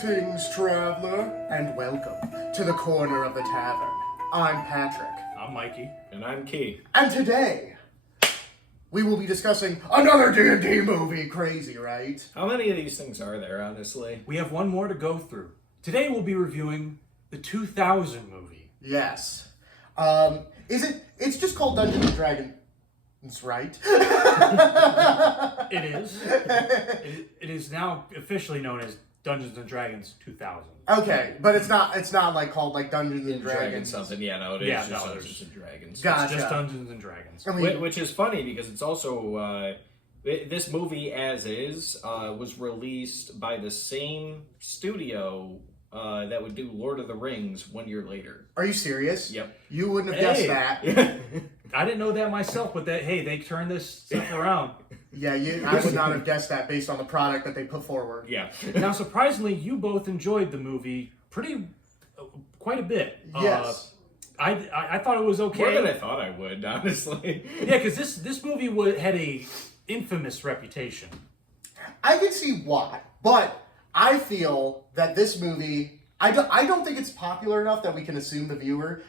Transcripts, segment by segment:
Greetings, traveler, and welcome to the corner of the tavern. I'm Patrick. I'm Mikey. And I'm Key. And today, we will be discussing another D&D movie. Crazy, right? How many of these things are there, honestly? We have one more to go through. Today we'll be reviewing the 2000 movie. Yes. It's just called Dungeons and Dragons, right? It is. It is now officially known as Dungeons and Dragons 2000. Okay, but it's not like called like Dungeons and Dragons. Something. Yeah, no, it is just Dungeons and Dragons. Gotcha. It's just Dungeons and Dragons. I mean, Which is funny because it's also this movie as is was released by the same studio that would do Lord of the Rings 1 year later. are you serious? Yep. You wouldn't have guessed that. I didn't know that myself, but they turned this stuff around. Yeah, I would not have guessed that based on the product that they put forward. Yeah. Now, surprisingly, you both enjoyed the movie quite a bit. Yes. I thought it was okay. More than I thought I would, honestly. Yeah, because this movie had a infamous reputation. I can see why, but I feel that this movie, I don't think it's popular enough that we can assume the viewer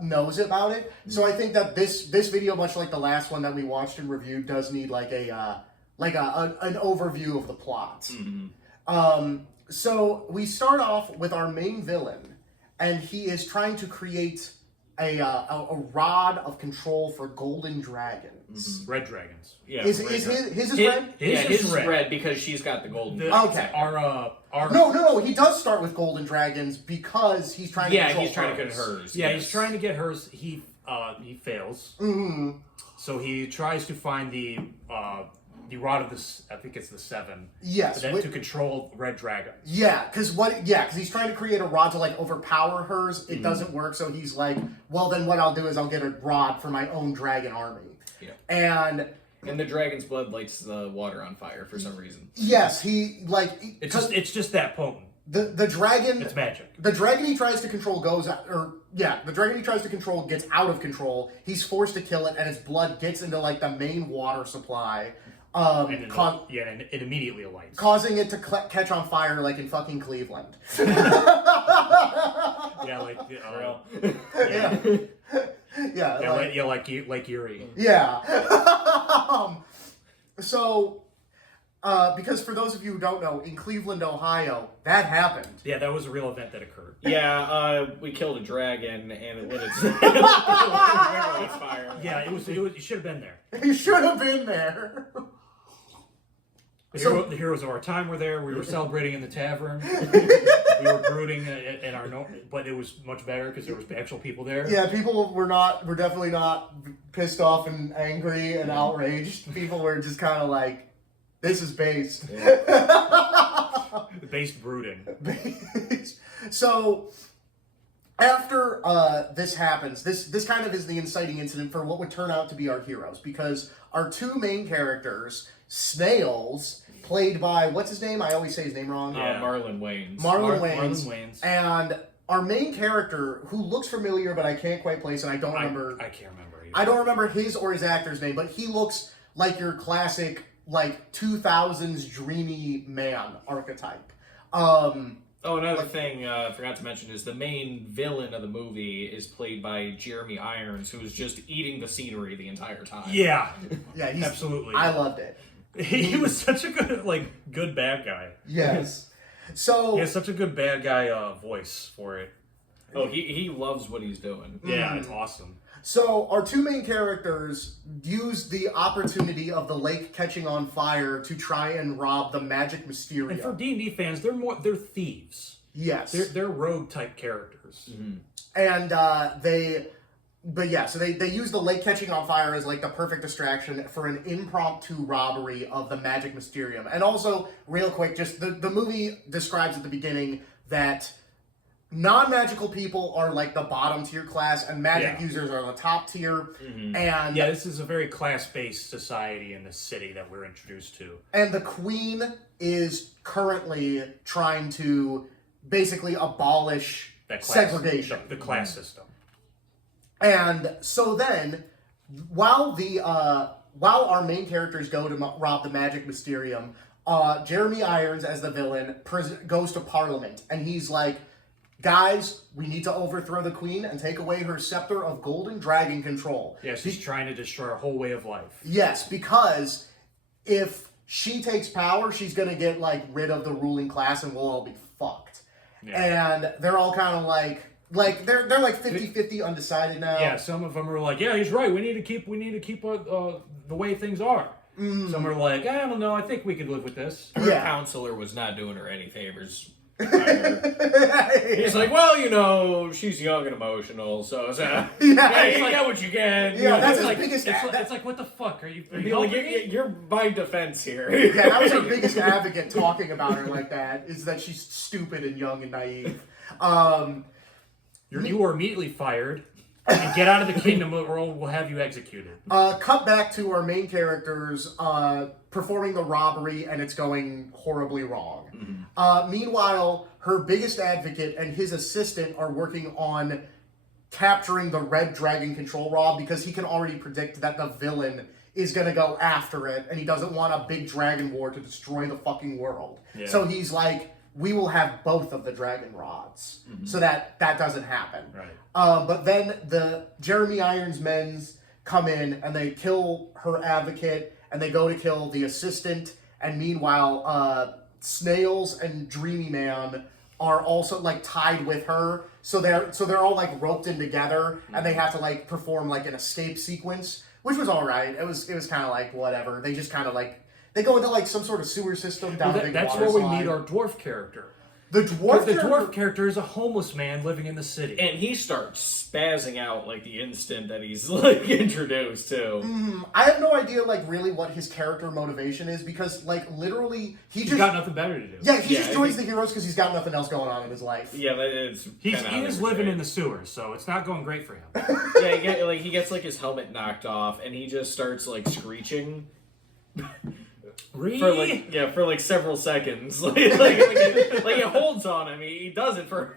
knows about it. So I think that this video, much like the last one that we watched and reviewed, does need like an overview of the plot. Mm-hmm. So we start off with our main villain, and he is trying to create a rod of control for golden dragons. Red dragons. Yeah. His is red? His is red because she's got the golden. Okay. No, he does start with golden dragons because he's trying to control he's trying to hers. get hers. Yeah, yes. he's trying to get hers. He fails. Mm-hmm. So he tries to find the rod of this. I think it's the 7. Yes. To control red dragons. Yeah, because he's trying to create a rod to like overpower hers. It doesn't work, so he's like, well, then what I'll do is I'll get a rod for my own dragon army. Yeah. And the dragon's blood lights the water on fire for some reason. yes, he like It's just that potent. the dragon. It's magic. The dragon he tries to control the dragon he tries to control gets out of control. He's forced to kill it, and its blood gets into like the main water supply. And it immediately alights. Causing it to catch on fire like in fucking Cleveland. Yeah, like yeah. like Erie. Yeah. So, because for those of you who don't know, in Cleveland, Ohio, that happened. Yeah, that was a real event that occurred. Yeah, we killed a dragon and it lit its fire. Yeah, it was. You should have been there. You should have been there. The heroes of our time were there. We were celebrating in the tavern. We were brooding at our but it was much better because there was actual people there. Yeah, people were definitely not pissed off and angry and outraged. People were just kind of like, this is based. Yeah. Based brooding. So, after this happens, this kind of is the inciting incident for what would turn out to be our heroes, because our two main characters, Snails, played by, what's his name? I always say his name wrong. Marlon Wayans. Marlon Wayans. And our main character, who looks familiar, but I can't quite place, and I can't remember either. I don't remember his or his actor's name, but he looks like your classic, like, 2000s dreamy man archetype. Another thing I forgot to mention is the main villain of the movie is played by Jeremy Irons, who is just eating the scenery the entire time. Yeah. Yeah, absolutely. I loved it. He was such a good bad guy. Yes. So he has such a good bad guy voice for it. Oh, he loves what he's doing. Yeah, it's awesome. So our two main characters use the opportunity of the lake catching on fire to try and rob the magic Mysteria. And for D&D fans, they're thieves. Yes. They're rogue type characters. Mm-hmm. And so they use the lake catching on fire as like the perfect distraction for an impromptu robbery of the magic Mysterium. And also, real quick, just the movie describes at the beginning that non-magical people are like the bottom tier class, and magic users are the top tier. Mm-hmm. And this is a very class-based society in the city that we're introduced to. And the queen is currently trying to basically abolish segregation, the class system. And so then, while our main characters go to rob the magic Mysterium, Jeremy Irons as the villain goes to Parliament, and he's like, guys, we need to overthrow the queen and take away her scepter of golden dragon control. Yeah, she's trying to destroy our whole way of life. Yes, because if she takes power, she's gonna get like rid of the ruling class and we'll all be fucked. Yeah. And they're all kind of like they're like 50-50 undecided now. Yeah, some of them are like, yeah, he's right. We need to keep the way things are. Some are like, I don't know. I think we could live with this. Her counselor was not doing her any favors. He's like, well, you know, she's young and emotional, so you get what you get. Yeah, that's his like, biggest. It's like, what the fuck are you? You're my defense here. Yeah, that was her biggest advocate talking about her like that. Is that she's stupid and young and naive. You are immediately fired. And get out of the kingdom, or we'll have you executed. Cut back to our main characters performing the robbery, and it's going horribly wrong. Meanwhile, her biggest advocate and his assistant are working on capturing the red dragon control rod because he can already predict that the villain is going to go after it, and he doesn't want a big dragon war to destroy the fucking world. Yeah. So he's like, we will have both of the dragon rods so that doesn't happen. Right. But then the Jeremy Irons men's come in and they kill her advocate and they go to kill the assistant. And meanwhile, Snails and Dreamy Man are also like tied with her. So they're all like roped in together and they have to like perform like an escape sequence, which was all right. It was kind of like whatever. They just kind of like. They go into like some sort of sewer system down a big that's water where slide. we meet our dwarf character. The dwarf character is a homeless man living in the city. And he starts spazzing out like the instant that he's like introduced to. I have no idea like really what his character motivation is because like literally he's got nothing better to do. Yeah, he just joins the heroes because he's got nothing else going on in his life. Yeah, it's he is living in the sewers, so it's not going great for him. Yeah, he gets like his helmet knocked off and he just starts like screeching. For like several seconds, like it holds on him. He does it for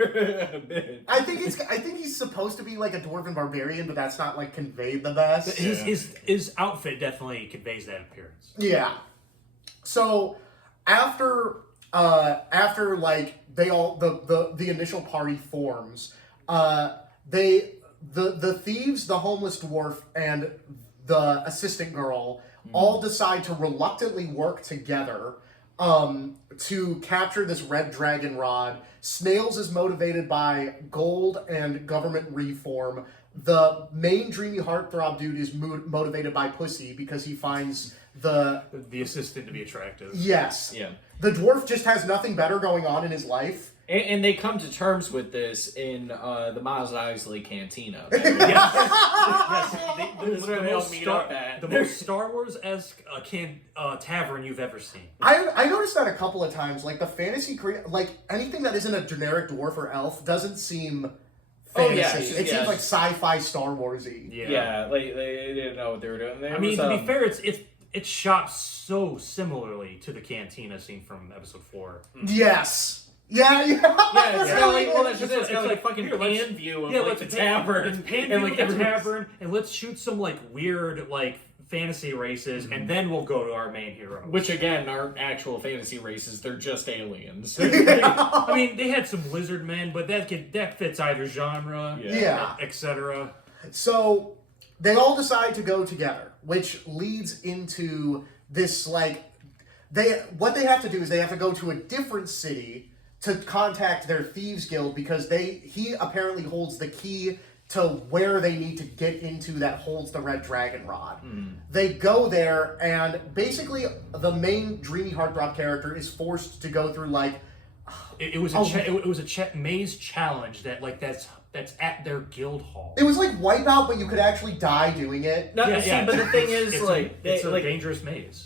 a bit. I think he's supposed to be like a dwarven barbarian, but that's not like conveyed the best. His outfit definitely conveys that appearance. Yeah. So after like they all the initial party forms, the thieves, the homeless dwarf, and the assistant girl all decide to reluctantly work together to capture this red dragon rod. Snails is motivated by gold and government reform. The main dreamy heartthrob dude is motivated by pussy because he finds the assistant to be attractive. Yes. Yeah. The dwarf just has nothing better going on in his life. And they come to terms with this in the Mos Eisley Cantina. The most Star Wars-esque tavern you've ever seen. I noticed that a couple of times. Like the fantasy, like anything that isn't a generic dwarf or elf doesn't seem fantasy. It seems like sci-fi Star Wars-y. Yeah, like they didn't know what they were doing. To be fair, it's shot so similarly to the cantina scene from episode 4. Yes. Yeah. It's got like a fucking pan view of like the tavern. It's pan view of the tavern, and let's shoot some like weird like fantasy races, and then we'll go to our main hero. Which again aren't actual fantasy races; they're just aliens. I mean, they had some lizard men, but that fits either genre, etc. So they all decide to go together, which leads into this like what they have to do is they have to go to a different city to contact their thieves guild because he apparently holds the key to where they need to get into that holds the red dragon rod. They go there and basically the main dreamy heartthrob character is forced to go through like it was a maze challenge that's at their guild hall. It was like Wipeout, but you could actually die doing it. But the thing is, it's a dangerous maze.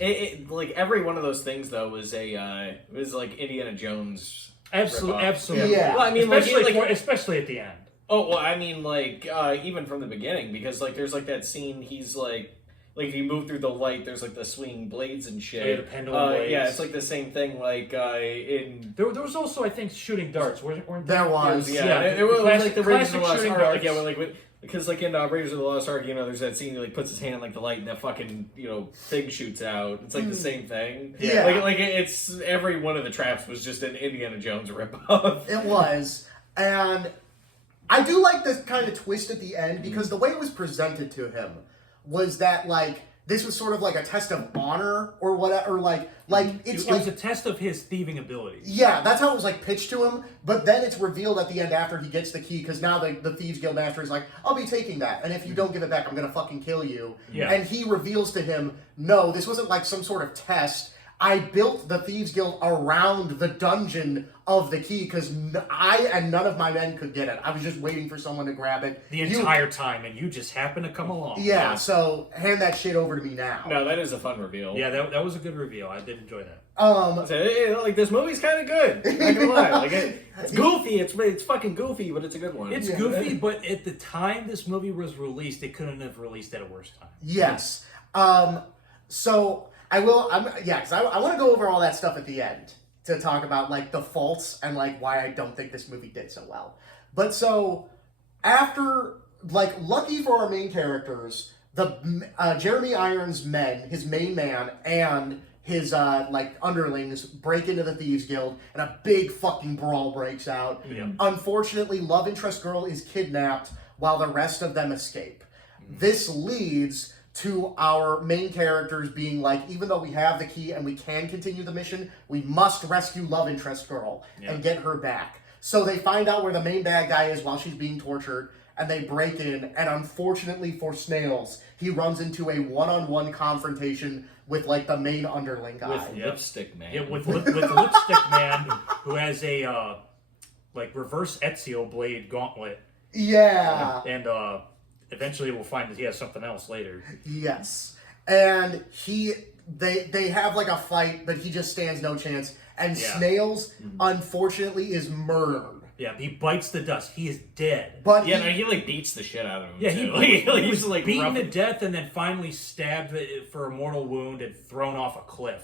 Like every one of those things though was like Indiana Jones. Absolutely. Yeah. Well, I mean, especially at the end. Oh well, I mean, like even from the beginning, because like there's like that scene. He's like if you move through the light, there's like the swinging blades and shit. Yeah, the pendulum blades. Yeah, it's like the same thing. Like in there was also, I think, shooting darts. Weren't There was. yeah, it was like the Raiders of the Lost Ark. darts. Yeah, because like in Raiders of the Lost Ark, there's that scene where he puts his hand in like the light and that fucking thing shoots out. It's like the same thing. Yeah. Like it's every one of the traps was just an Indiana Jones ripoff. It was, and I do like this kind of twist at the end because the way it was presented to him was that like this was sort of like a test of honor or whatever, like It was a test of his thieving abilities. Yeah, that's how it was like pitched to him. But then it's revealed at the end after he gets the key, because now the Thieves Guild master is like, "I'll be taking that, and if you don't give it back, I'm gonna fucking kill you." Yeah. And he reveals to him, "No, this wasn't like some sort of test. I built the Thieves Guild around the dungeon of the key because I and none of my men could get it. I was just waiting for someone to grab it The entire time, and you just happened to come along. Yeah, so hand that shit over to me now." No, that is a fun reveal. Yeah, that was a good reveal. I did enjoy that. So, like this movie's kind of good. Not gonna lie, like it's goofy. It's fucking goofy, but it's a good one. It's goofy, but at the time this movie was released, they couldn't have released at a worse time. Yes. So I will. Because I want to go over all that stuff at the end to talk about like the faults and like why I don't think this movie did so well. But so after like, lucky for our main characters, the Jeremy Irons' men, his main man, and his like underlings break into the Thieves Guild, and a big fucking brawl breaks out. Yeah. Unfortunately, love interest girl is kidnapped while the rest of them escape. This leads to our main characters being like, even though we have the key and we can continue the mission, we must rescue love interest girl and get her back. So they find out where the main bad guy is while she's being tortured, and they break in, and unfortunately for Snails, he runs into a one-on-one confrontation with like the main underling guy. With Lipstick Man. Yeah, with Lipstick Man, who has a like reverse Ezio blade gauntlet. Yeah. And eventually we'll find that he has something else later. Yes. And they have like a fight, but he just stands no chance. And Snails, unfortunately, is murdered. Yeah, he bites the dust. He is dead. But he like beats the shit out of him. Yeah, too. he was like beaten to death and then finally stabbed for a mortal wound and thrown off a cliff.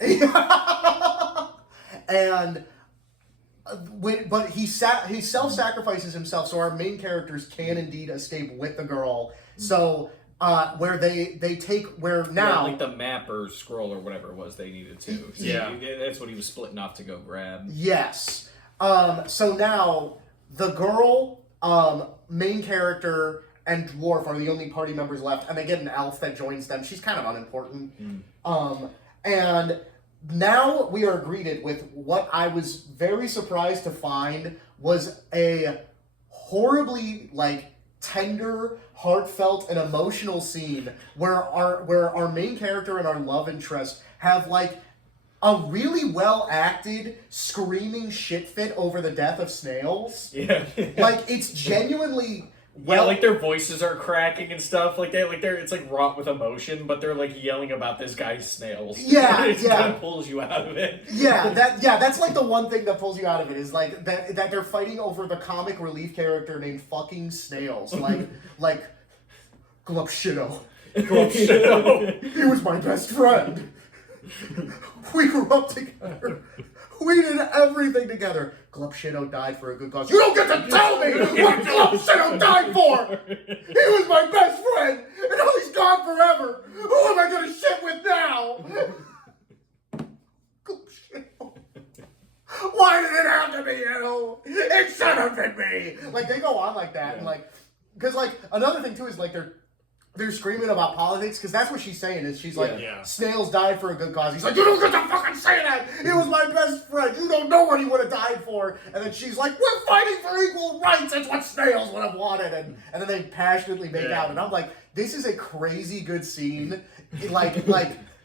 And but he self-sacrifices himself, so our main characters can indeed escape with the girl. So where they take where now like the map or scroll or whatever it was they needed to. So that's what he was splitting off to go grab. Yes. So now the girl, main character, and dwarf are the only party members left, and they get an elf that joins them. She's kind of unimportant. And now we are greeted with what I was very surprised to find was a horribly like tender, heartfelt, and emotional scene where our main character and our love interest have like a really well acted screaming shit fit over the death of Snails. Yeah. Like it's genuinely like their voices are cracking and stuff like that. Like it's like wrought with emotion, but they're like yelling about this guy's snails. Yeah, it kind of pulls you out of it. That's like the one thing that pulls you out of it is like that they're fighting over the comic relief character named fucking Snails. Like Glupshido. He was my best friend. We grew up together. We did everything together. Glupshido died for a good cause. You don't get to tell me what Glupshido died for! He was my best friend, and now he's gone forever! Who am I gonna shit with now? Glupshido. Why did it have to be you? It should have been me! Like, they go on like that, and like, because like, another thing too is like, they're screaming about politics, because that's what she's saying, is she's like, Snails died for a good cause. He's like, you don't get to fucking say that! He was my best friend! You don't know what he would have died for! And then she's like, we're fighting for equal rights! That's what Snails would have wanted! And then they passionately make out, and I'm like, this is a crazy good scene. Like,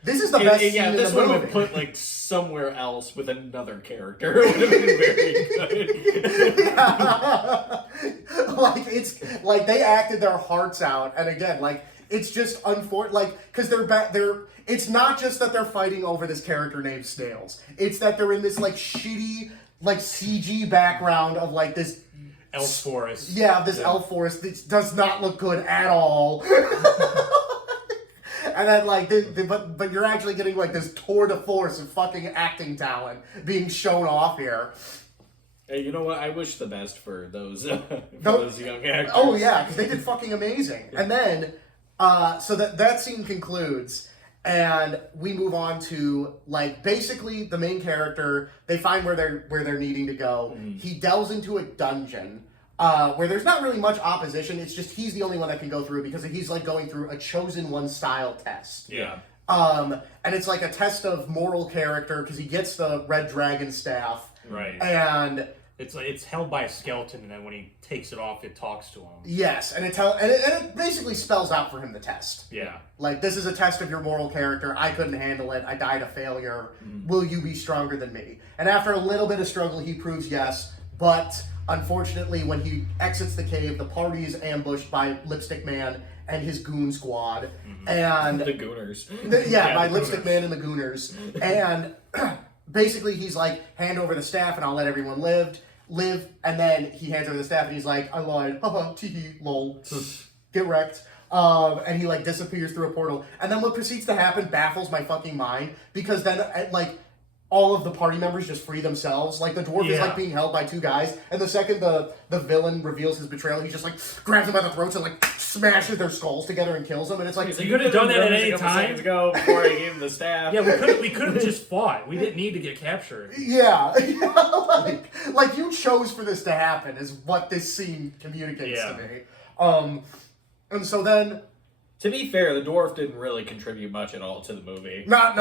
this is the best scene in the movie. This would have been put like somewhere else with another character. It would have been very good. Like it's like they acted their hearts out, and again, like it's just unfortunate, like because they're. It's not just that they're fighting over this character named Snails. It's that they're in this like shitty like CG background of like this elf forest. Yeah, this elf forest that does not look good at all. And then like, but you're actually getting like this tour de force of fucking acting talent being shown off here. Hey, you know what? I wish the best for those young actors. Oh yeah, because they did fucking amazing. And then, so that scene concludes, and we move on to like basically the main character. They find where they're needing to go. He delves into a dungeon. Where there's not really much opposition. It's just he's the only one that can go through because he's like going through a chosen one style test. Yeah. And it's like a test of moral character because he gets the red dragon staff. Right. And it's held by a skeleton, and then when he takes it off, it talks to him. yes, and it basically spells out for him the test. Yeah. Like, this is a test of your moral character. I couldn't handle it. I died a failure. Will you be stronger than me? And after a little bit of struggle, he proves yes. But unfortunately, when he exits the cave, the party is ambushed by Lipstick Man and his goon squad. And The Gooners. by the Lipstick Gooners. Man and the Gooners. And basically, he's like, hand over the staff and I'll let everyone live. And then he hands over the staff and he's like, I lied. Haha, tee lol. Get wrecked. And he like disappears through a portal. And then what proceeds to happen baffles my fucking mind because then like all of the party members just free themselves. Like the dwarf is like being held by two guys, and the second the villain reveals his betrayal, he just like grabs them by the throats and like smashes their skulls together and kills them. And it's like You could have done that at any time. Seconds ago before I gave him the staff. Yeah, we could have just fought. We didn't need to get captured. yeah, like you chose for this to happen is what this scene communicates to me. And so then. To be fair, the dwarf didn't really contribute much at all to the movie. Not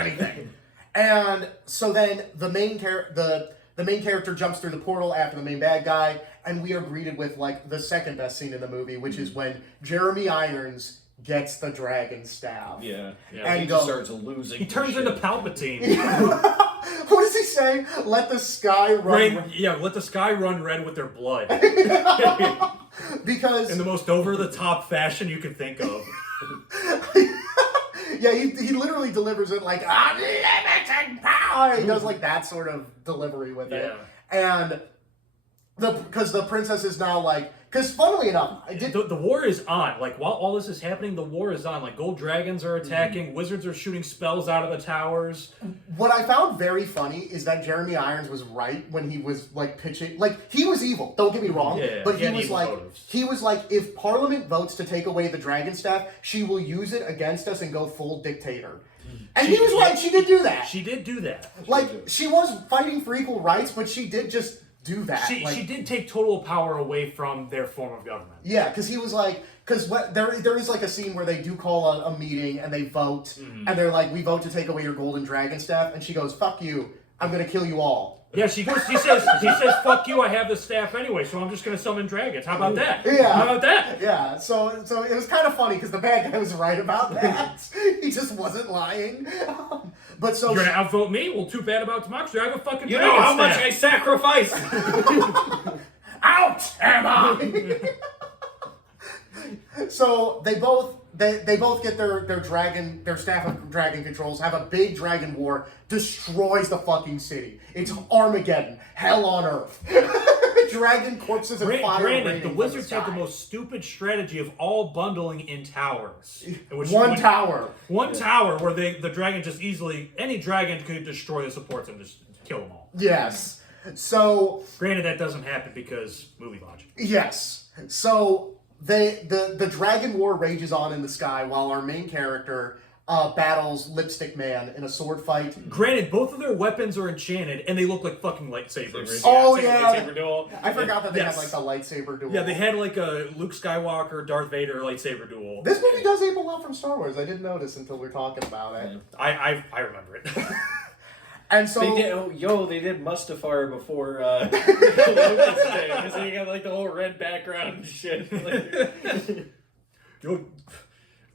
anything. And so then the main character jumps through the portal after the main bad guy, and we are greeted with like the second best scene in the movie, which is when Jeremy Irons gets the dragon staff. Yeah. And he just starts losing. He turns shit. into Palpatine. What does he say? Let the sky run. Let the sky run red with their blood. Because In the most over-the-top fashion you could think of. yeah, he literally delivers it like unlimited power. He does like that sort of delivery with it. And because the princess is now like, because funnily enough, The war is on. Like, while all this is happening, the war is on. Like, gold dragons are attacking, wizards are shooting spells out of the towers. What I found very funny is that Jeremy Irons was right when he was like pitching. Like, he was evil. Don't get me wrong. Yeah, but he had evil motives. he was like, if Parliament votes to take away the dragon staff, she will use it against us and go full dictator. And he was right. She did do that. She did do that. Like, she was fighting for equal rights, but she did just do that. She did take total power away from their form of government. Yeah, because he was like, there is like a scene where they do call a meeting and they vote, and they're like, we vote to take away your golden dragon staff, and she goes, fuck you, I'm gonna kill you all. Yeah, she says, fuck you, I have the staff anyway, so I'm just gonna summon dragons. How about that? Yeah. How about that? Yeah, so it was kind of funny because the bad guy was right about that. He just wasn't lying. But so You're gonna outvote me? Well, too bad about democracy. I have a fucking You dragon know how much staff. I sacrificed. out am I? So they both get their staff of dragon controls, have a big dragon war, destroys the fucking city. It's Armageddon, hell on earth. Dragon corpses and fire. Granted, raining the from wizards the have the sky. most stupid strategy of all bundling in towers. One tower. One tower where the dragon just any dragon could destroy the supports and just kill them all. Yes. So Granted, that doesn't happen because movie logic. yes. So the dragon war rages on in the sky while our main character battles Lipstick Man in a sword fight. Granted, both of their weapons are enchanted and they look like fucking lightsabers. Oh, it's like a yeah. lightsaber duel. I forgot that they Yes. had like the lightsaber duel. Yeah, they had like a Luke Skywalker, Darth Vader lightsaber duel. This movie does ape a lot from Star Wars. I didn't notice until we were talking about it. I remember it. And so They did Mustafar before Logan's Day, because he got like the whole red background and shit. Yo,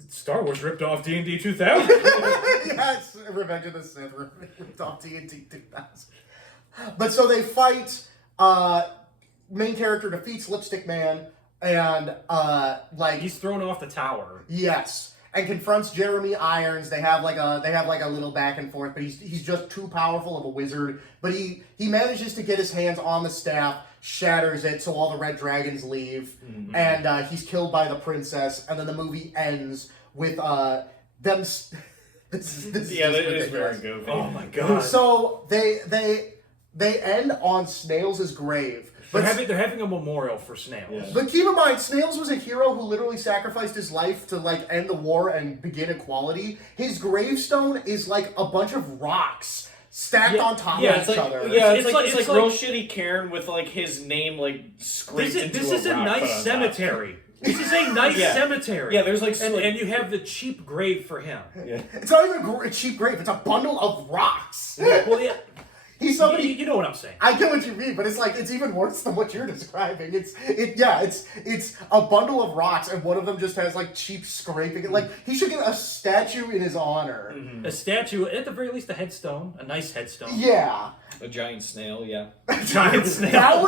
Star Wars ripped off D&D 2000. yes, Revenge of the Sith ripped off TNT 2000. But so they fight. Main character defeats Lipstick Man, and He's thrown off the tower. yes, and confronts Jeremy Irons. They have like a little back and forth, but he's just too powerful of a wizard. But he manages to get his hands on the staff, shatters it, so all the red dragons leave, and he's killed by the princess. And then the movie ends with them. This is Yeah, that is ridiculous. very goofy. Oh my god. So they end on Snails' grave. They're But having a memorial for Snails. Yeah. But keep in mind, Snails was a hero who literally sacrificed his life to like end the war and begin equality. His gravestone is like a bunch of rocks stacked on top of it's each like, other. Yeah, It's it's like like- real shitty Karen with like his name like scraped into This is a rock put on nice top. cemetery. This is a nice Yeah. cemetery. Yeah, there's like and you have the cheap grave for him. yeah. It's not even a cheap grave. It's a bundle of rocks. Well, yeah, He's somebody. you know what I'm saying. I get what you mean, but it's like it's even worse than what you're describing. It's a bundle of rocks, and one of them just has like cheap scraping. Like he should get a statue in his honor. A statue, at the very least, a headstone, a nice headstone. Yeah, A giant snail, yeah. Giant snail.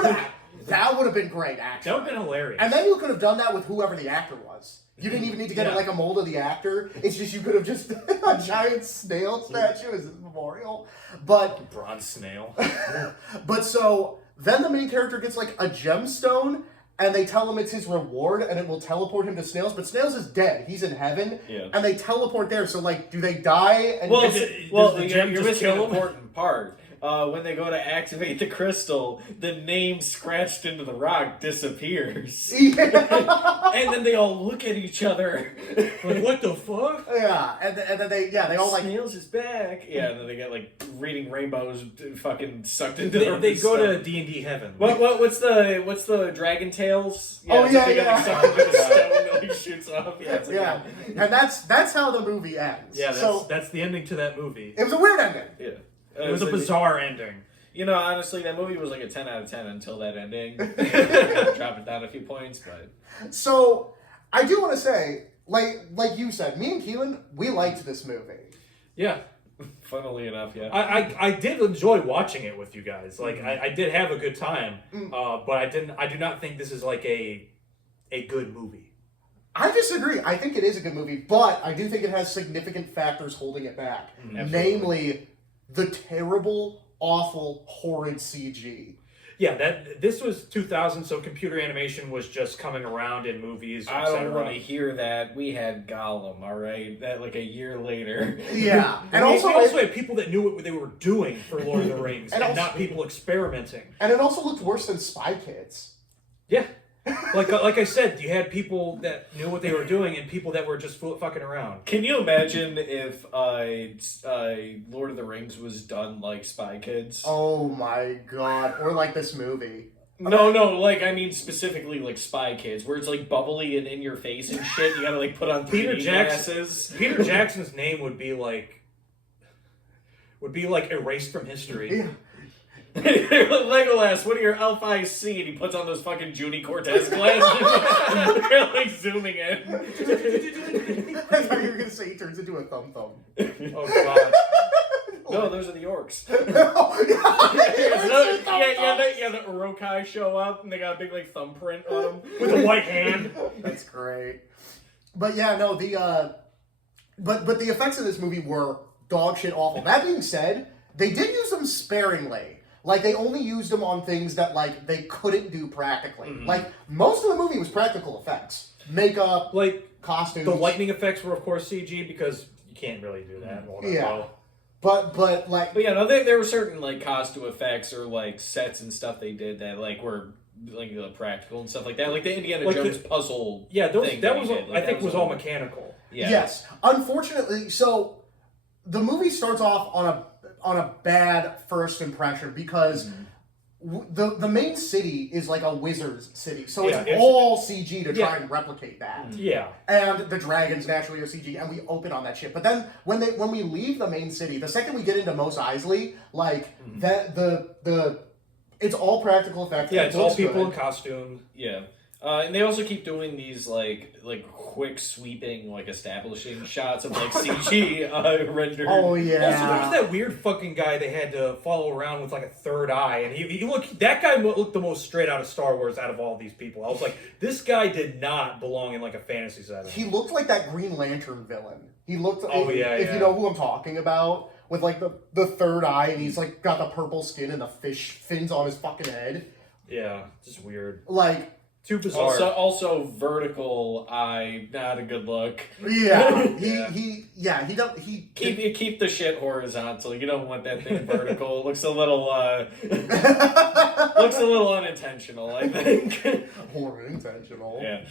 that would have been great, actually. That would have been hilarious. And then you could have done that with whoever the actor was. You didn't even need to get like a mold of the actor. It's just you could have just a giant snail statue as his memorial. But bronze snail. but so then the main character gets like a gemstone, and they tell him it's his reward, and it will teleport him to Snails. But Snails is dead; he's in heaven, Yeah. and they teleport there. So like, do they die? And Well, Does the gem you're just missing an kill him? important part. When they go to activate the crystal, the name scratched into the rock disappears. yeah, And then they all look at each other. Like, what the fuck? yeah, and then they all like Snails is back. Yeah, and then they get like reading rainbows, fucking sucked into They go stuff. to D&D heaven. What's the dragon tails? Oh, it's yeah, like they get, like, yeah. sucked into the stone that like shoots off. Yeah, it's like, yeah, and that's how the movie ends. Yeah, so that's the ending to that movie. it was a weird ending. Yeah. It was a bizarre ending. You know, honestly, that movie was like a 10 out of 10 until that ending. Drop it down a few points, but So I do want to say, like you said, me and Keelan, we liked this movie. Yeah. funnily enough, yeah. I did enjoy watching it with you guys. Like I did have a good time, but I do not think this is like a good movie. I disagree. I think it is a good movie, but I do think it has significant factors holding it back. Namely, the terrible, awful, horrid CG. Yeah, this was 2000, so computer animation was just coming around in movies. I etc. don't want to hear that. We had Gollum, all right? That like a year later. Yeah, and We also had people that knew what they were doing for Lord of the Rings, And and also- not people experimenting. and it also looked worse than Spy Kids. Yeah. Like I said, you had people that knew what they were doing and people that were just fucking around. Can you imagine if Lord of the Rings was done like Spy Kids? Oh my god! Or like this movie. No, like I mean specifically like Spy Kids, where it's like bubbly and in your face and shit. You gotta like put on 3D glasses. Peter Jackson's name would be like erased from history. Yeah. Legolas, what do your elf eyes see? And he puts on those fucking Junie Cortez glasses. They're like zooming in. I thought you were gonna say he turns into a thumb. Oh god. No, those are the orcs. yeah, The Urukai show up and they got a big like thumbprint on them. With a white hand. That's great. But yeah, no, but the effects of this movie were dog shit awful. That being said, they did use them sparingly. Like, they only used them on things that, like, they couldn't do practically. Mm-hmm. Like, most of the movie was practical effects. Makeup, Like, costumes. the lightning effects were, of course, CG because you can't really do that. Yeah. But like... But yeah, no, there were certain, like, costume effects or, like, sets and stuff they did that, like, were, like, practical and stuff like that. Like, the Indiana Like Jones puzzle Yeah, thing that they was, did. Like, I think, that was all mechanical. Yeah. Yes. Unfortunately, so the movie starts off on a bad first impression because the main city is like a wizard's city, so Yeah, it's it's- all CG to try Yeah. and replicate that. Yeah. And the dragons naturally are CG, and we open on that shit. But then when we leave the main city, the second we get into Mos Eisley, like that it's all practical effects. Yeah, it it's all looks people in good. costume. Yeah. And they also keep doing these like quick sweeping like establishing shots of like CG rendered. Oh yeah. Also, there was that weird fucking guy they had to follow around with like a third eye, and he looked. That guy looked the most straight out of Star Wars out of all these people. I was like, this guy did not belong in like a fantasy setting. He looked like that Green Lantern villain. He looked. Oh, yeah, if yeah. you know who I'm talking about, with like the third eye, and he's like got the purple skin and the fish fins on his fucking head. Yeah, just weird. Like Too bizarre. Also vertical eye, not a good look. Yeah, he don't he Keep the shit horizontal. You don't want that thing vertical. It looks a little unintentional, I think. More intentional. Yeah.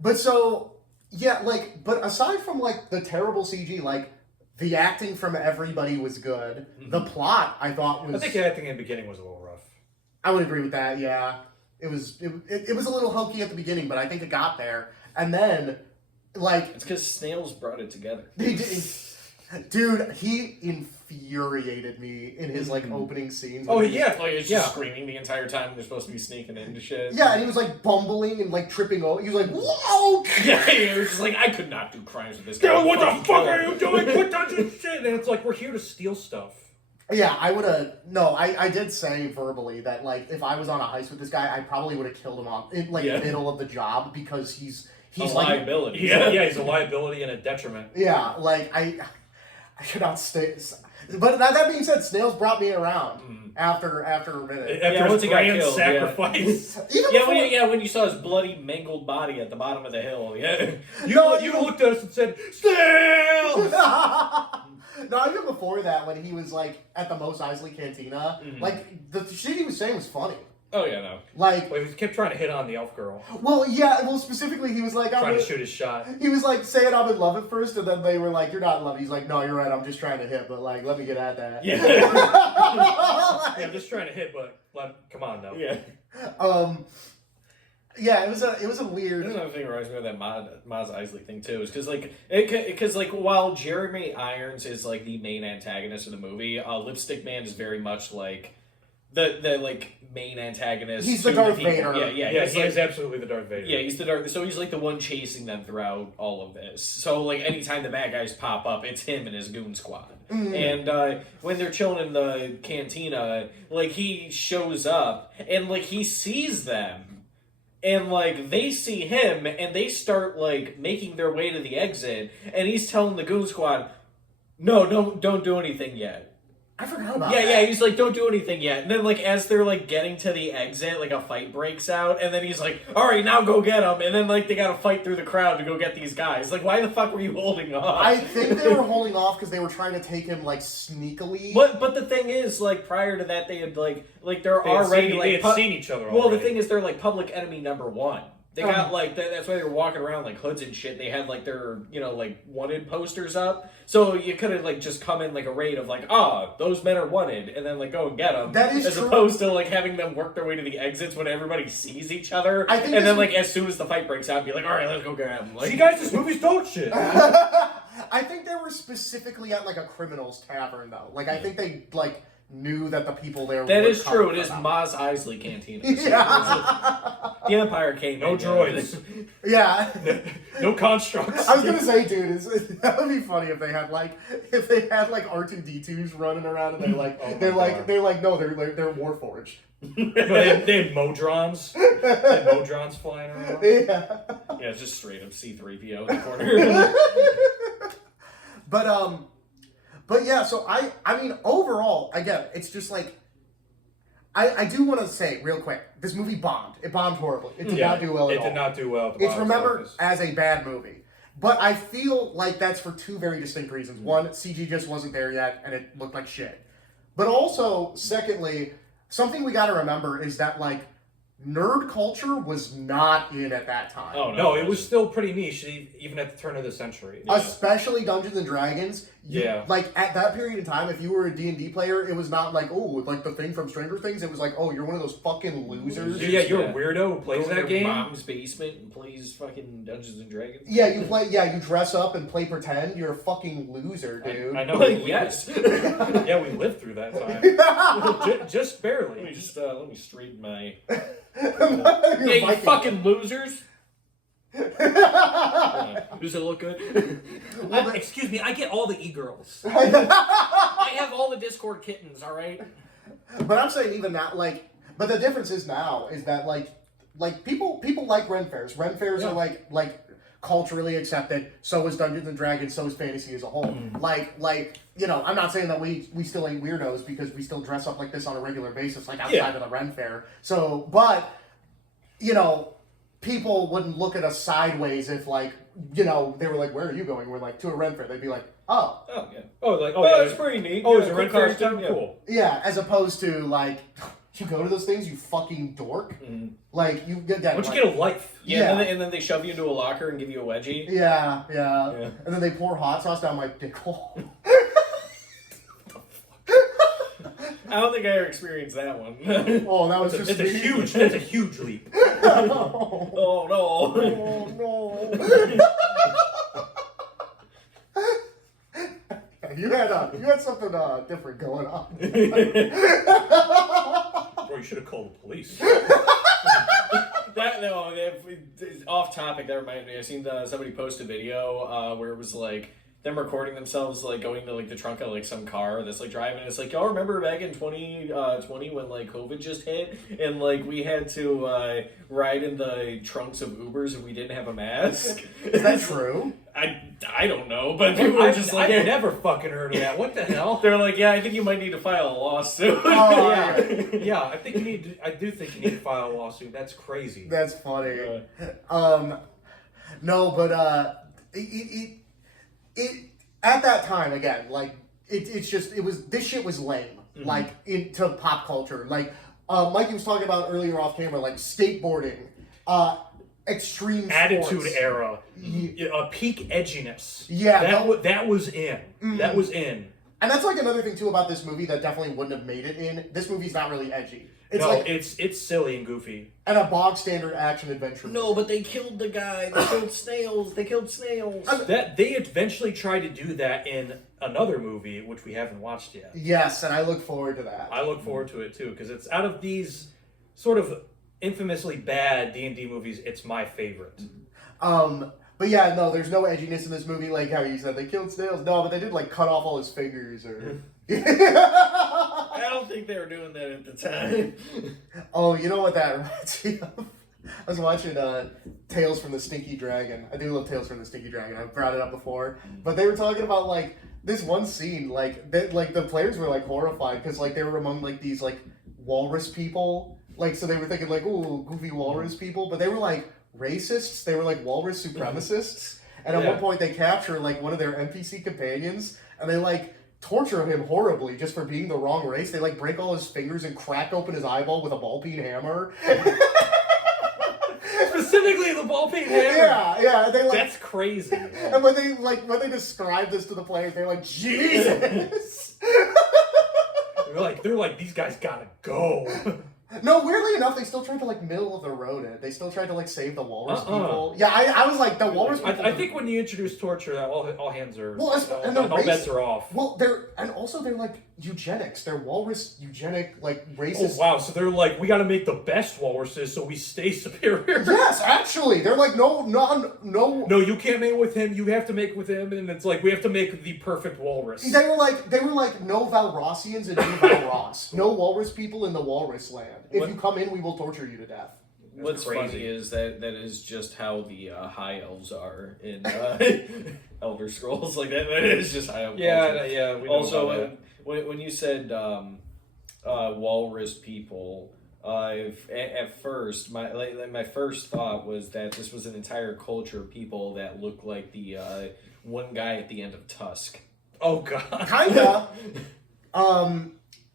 But so yeah, like, but aside from like the terrible CG, like the acting from everybody was good. Mm-hmm. The plot I thought was. I think the acting in the beginning was a little rough. I would agree with that. Yeah, it was a little hokey at the beginning, but I think it got there, and then like It's because Snails brought it together. dude, he infuriated me in his like opening scenes. Oh when he was- yeah, Like, it's just screaming the entire time. They're supposed to be sneaking into shit. yeah, and he was like bumbling and like tripping over. He was like, "Whoa!" Yeah, he was just like, I could not do crimes with this guy. Dude, what the Fucking fuck kill are him. you doing? Quit touching shit! And it's like, we're here to steal stuff. Yeah, I would have. No, I did say verbally that like if I was on a heist with this guy, I probably would have killed him in like the middle of the job because he's A like liability. He's a liability and a detriment. yeah, like I cannot stay. But that being said, Snails brought me around after a minute. After once his he got grand killed, sacrifice. Even Yeah, before, when you saw his bloody, mangled body at the bottom of the hill. Yeah. You looked at us and said, "Snails!" no, even before that, when he was like at the Mos Eisley Cantina, like the shit he was saying was funny. Oh yeah, no. Like, Well, he kept trying to hit on the elf girl, well, specifically, he was like, trying to shoot his shot. he was like saying I'm in love at first, and then they were like, "You're not in love." He's like, "No, you're right. I'm just trying to hit, but like, let me get at that." Yeah. Yeah, I'm just trying to hit, but come on now. Yeah. Yeah, it was a weird. Another thing that reminds me of that Maz Eisley thing too is because while Jeremy Irons is like the main antagonist of the movie, Lipstick Man is very much like the like main antagonist. He's the to Darth people. Vader. Yeah, he's he like, is absolutely the Darth Vader. yeah, he's the Darth. So he's like the one chasing them throughout all of this. So like anytime the bad guys pop up, it's him and his goon squad. And when they're chilling in the cantina, like he shows up and like he sees them. And, like, they see him, and they start, like, making their way to the exit, and he's telling the goon squad, no, don't do anything yet. I forgot about Yeah, that. yeah, he's like, don't do anything yet. And then, like, as they're, like, getting to the exit, like, a fight breaks out, and then he's like, all right, now go get them. And then, like, they gotta fight through the crowd to go get these guys. Like, why the fuck were you holding off? I think they were holding off because they were trying to take him like sneakily. But the thing is, like, prior to that, they had, like they're They had already, seen, like... they had seen each other Well, already. the thing is, they're like public enemy number one. They got like that's why they were walking around like hoods and shit. They had like their like wanted posters up, so you could have like just come in like a raid of like those men are wanted, and then like go and get them. That is as true. opposed to like having them work their way to the exits when everybody sees each other, I think and then this like as soon as the fight breaks out, be like, all right, let's go get them. Like, See, guys, this movie's dog shit. I think they were specifically at like a criminal's tavern though. Like I think they like knew that the people there. that were is true. It coming is from Maz Eisley Cantina. Yeah. The Empire came. No in, droids. Yeah. No constructs. I was gonna say, dude, that would be funny if they had like R2D2s running around and they're like Oh my they're God. like no, they're Warforged. No, they had Modrons. They had Modrons flying around. Yeah. Yeah, it's just straight up C-3PO in the corner. But yeah, so I mean overall, again, it's just like I do want to say real quick, this movie bombed. It bombed horribly. It did not do well at all. It did not do well at the It's box remembered office. as a bad movie. But I feel like that's for two very distinct reasons. One, CG just wasn't there yet, and it looked like shit. But also, secondly, something we gotta remember is that, like, nerd culture was not in at that time. Oh, No, it was still pretty niche, even at the turn of the century. Especially Dungeons and Dragons. Yeah. Like, at that period in time, if you were a D&D player, it was not like, oh, like the thing from Stranger Things. It was like, oh, you're one of those fucking losers. Yeah, you're a Yeah. weirdo who plays Go to that your game. mom's basement and plays fucking Dungeons and Dragons. Yeah, you dress up and play pretend. You're a fucking loser, dude. I know. Yes. Yeah, we lived through that time. Just barely. Let me straighten my. You're Yeah, you Viking. fucking losers. Does it look good? Excuse me, I get all the e-girls. I have all the Discord kittens. All right. But I'm saying even now, like, but the difference is now is that like people like Ren fairs. Ren fairs are like culturally accepted. So is Dungeons and Dragons. So is fantasy as a whole. Like you know, I'm not saying that we still ain't weirdos because we still dress up like this on a regular basis, like outside of the Ren Fair. So, but you know, people wouldn't look at us sideways if like you know they were like, "Where are you going?" We're like to a Ren Fair. They'd be like, "Oh, yeah. That's pretty neat. Oh, it's a cool Ren costume. yeah. Cool. yeah," as opposed to like. You go to those things, you fucking dork. Like you get that. Why don't you get a life? Yeah, and then they shove you into a locker and give you a wedgie. Yeah. And then they pour hot sauce down my dick hole. I don't think I ever experienced that one. Oh, that was just It's a huge leap. Oh no. Oh no. You had something different going on. Bro, you should have called the police. Off topic. That reminded me. I seen somebody post a video where it was like them recording themselves like going to like the trunk of like some car that's like driving. It's like, y'all remember back in 2020 when like COVID just hit and like we had to ride in the trunks of Ubers and we didn't have a mask. Is that true? I don't know, but people were just like, I've never fucking heard of that. What the hell? They're like, yeah, I think you might need to file a lawsuit. Oh, yeah. I do think you need to file a lawsuit. That's crazy. That's funny. No, but it at that time again, like this shit was lame. Like into pop culture. Like Mikey was talking about earlier off camera, like skateboarding, extreme Attitude sports. Era, peak edginess. Yeah, that was in. That was in. And that's like another thing too about this movie that definitely wouldn't have made it in. This movie's not really edgy. It's silly and goofy. And a bog standard action adventure. No, but they killed the guy. They killed snails. That they eventually tried to do that in another movie, which we haven't watched yet. Yes, and I look forward to that. I look forward to it too, because it's out of these sort of infamously bad D&D movies, it's my favorite. But yeah, no, there's no edginess in this movie, like how you said they killed snails. No, but they did like cut off all his fingers or. I don't think they were doing that at the time. Oh, you know what that reminds me of? I was watching Tales from the Stinky Dragon. I do love Tales from the Stinky Dragon. I've brought it up before, but they were talking about like this one scene, like the players were like horrified because like they were among like these like walrus people, like so they were thinking like ooh goofy walrus people, but they were like racists. They were like walrus supremacists, and at one point they capture like one of their NPC companions, and they like torture him horribly just for being the wrong race. They like break all his fingers and crack open his eyeball with a ball peen hammer. Specifically the ball peen hammer. Yeah. They like that's crazy. And when they describe this to the players, they're like, Jesus. They're like these guys gotta go. No, weirdly enough, they still tried to like middle of the road it. They still tried to like save the walrus people. Yeah, I was like the walrus people. I think when you introduce torture, that all hands are and all bets are off. Well, they're like eugenics. They're walrus eugenic like racist. Oh wow, so they're like we got to make the best walruses so we stay superior. Yes, actually, they're like no. No, you can't mate with him. You have to mate with him, and it's like we have to make the perfect walrus. They were like no Valrossians and no Valross. No walrus people in the walrus land. If you come in, we will torture you to death. What's funny is that is just how the high elves are in Elder Scrolls. Like that is just high elf. Yeah. We also, when you said walrus people, at first my first thought was that this was an entire culture of people that look like the one guy at the end of Tusk. Oh god. Kinda.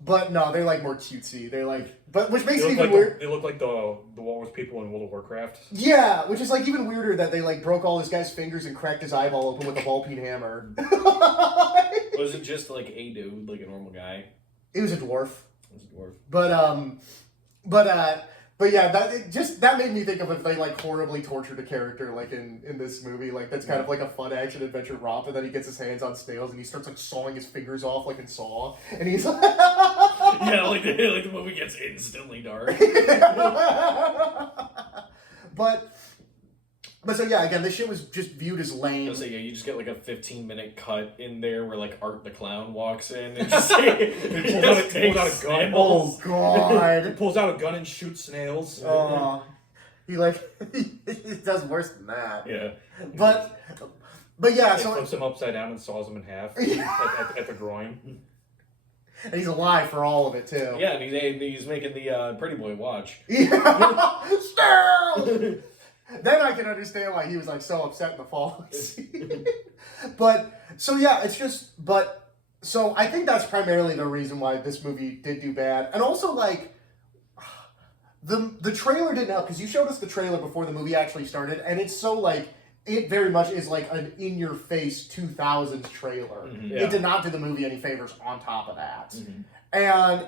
But no, they're like more cutesy. They're like, which makes it even weird. They look like the walrus people in World of Warcraft. Yeah, which is like even weirder that they like broke all this guy's fingers and cracked his eyeball open with a ball peen hammer. Was it just like a dude, like a normal guy? It was a dwarf. It was a dwarf. But yeah, that made me think of if they like horribly tortured a character like in this movie, like that's kind of like a fun action adventure romp, and then he gets his hands on snails and he starts like sawing his fingers off like in Saw, and he's like, yeah, like the movie gets instantly dark. But so yeah, again, this shit was just viewed as lame. So yeah, you just get like a 15-minute cut in there where like Art the Clown walks in and just pulls out a gun. Oh god! He pulls out a gun and shoots snails. He like he does worse than that. Yeah. But yeah, He so flips him upside down and saws him in half at the groin. and he's alive for all of it too. Yeah, and he's making the Pretty Boy watch. Yeah. Sterile! Then I can understand why he was like so upset in the fall scene. But so yeah, it's just so I think that's primarily the reason why this movie did do bad. And also like the trailer didn't help because you showed us the trailer before the movie actually started, and it's so like it very much is like an in-your-face 2000s trailer. Mm-hmm. It did not do the movie any favors on top of that. Mm-hmm. And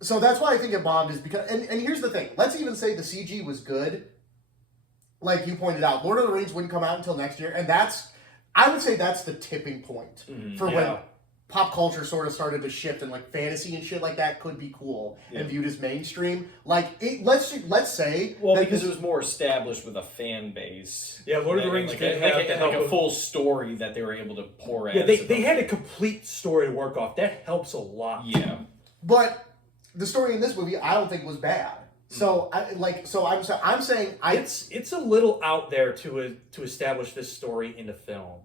so that's why I think it bombed is because and here's the thing. Let's even say the CG was good. Like you pointed out, Lord of the Rings wouldn't come out until next year, and I would say that's the tipping point for when pop culture sort of started to shift and like fantasy and shit like that could be cool and viewed as mainstream. Like let's say because it was more established with a fan base. Yeah, Lord of the Rings did have a full story that they were able to pour out. Yeah, they had a complete story to work off. That helps a lot. Yeah, but the story in this movie I don't think was bad. So I'm saying it's a little out there to establish this story into film,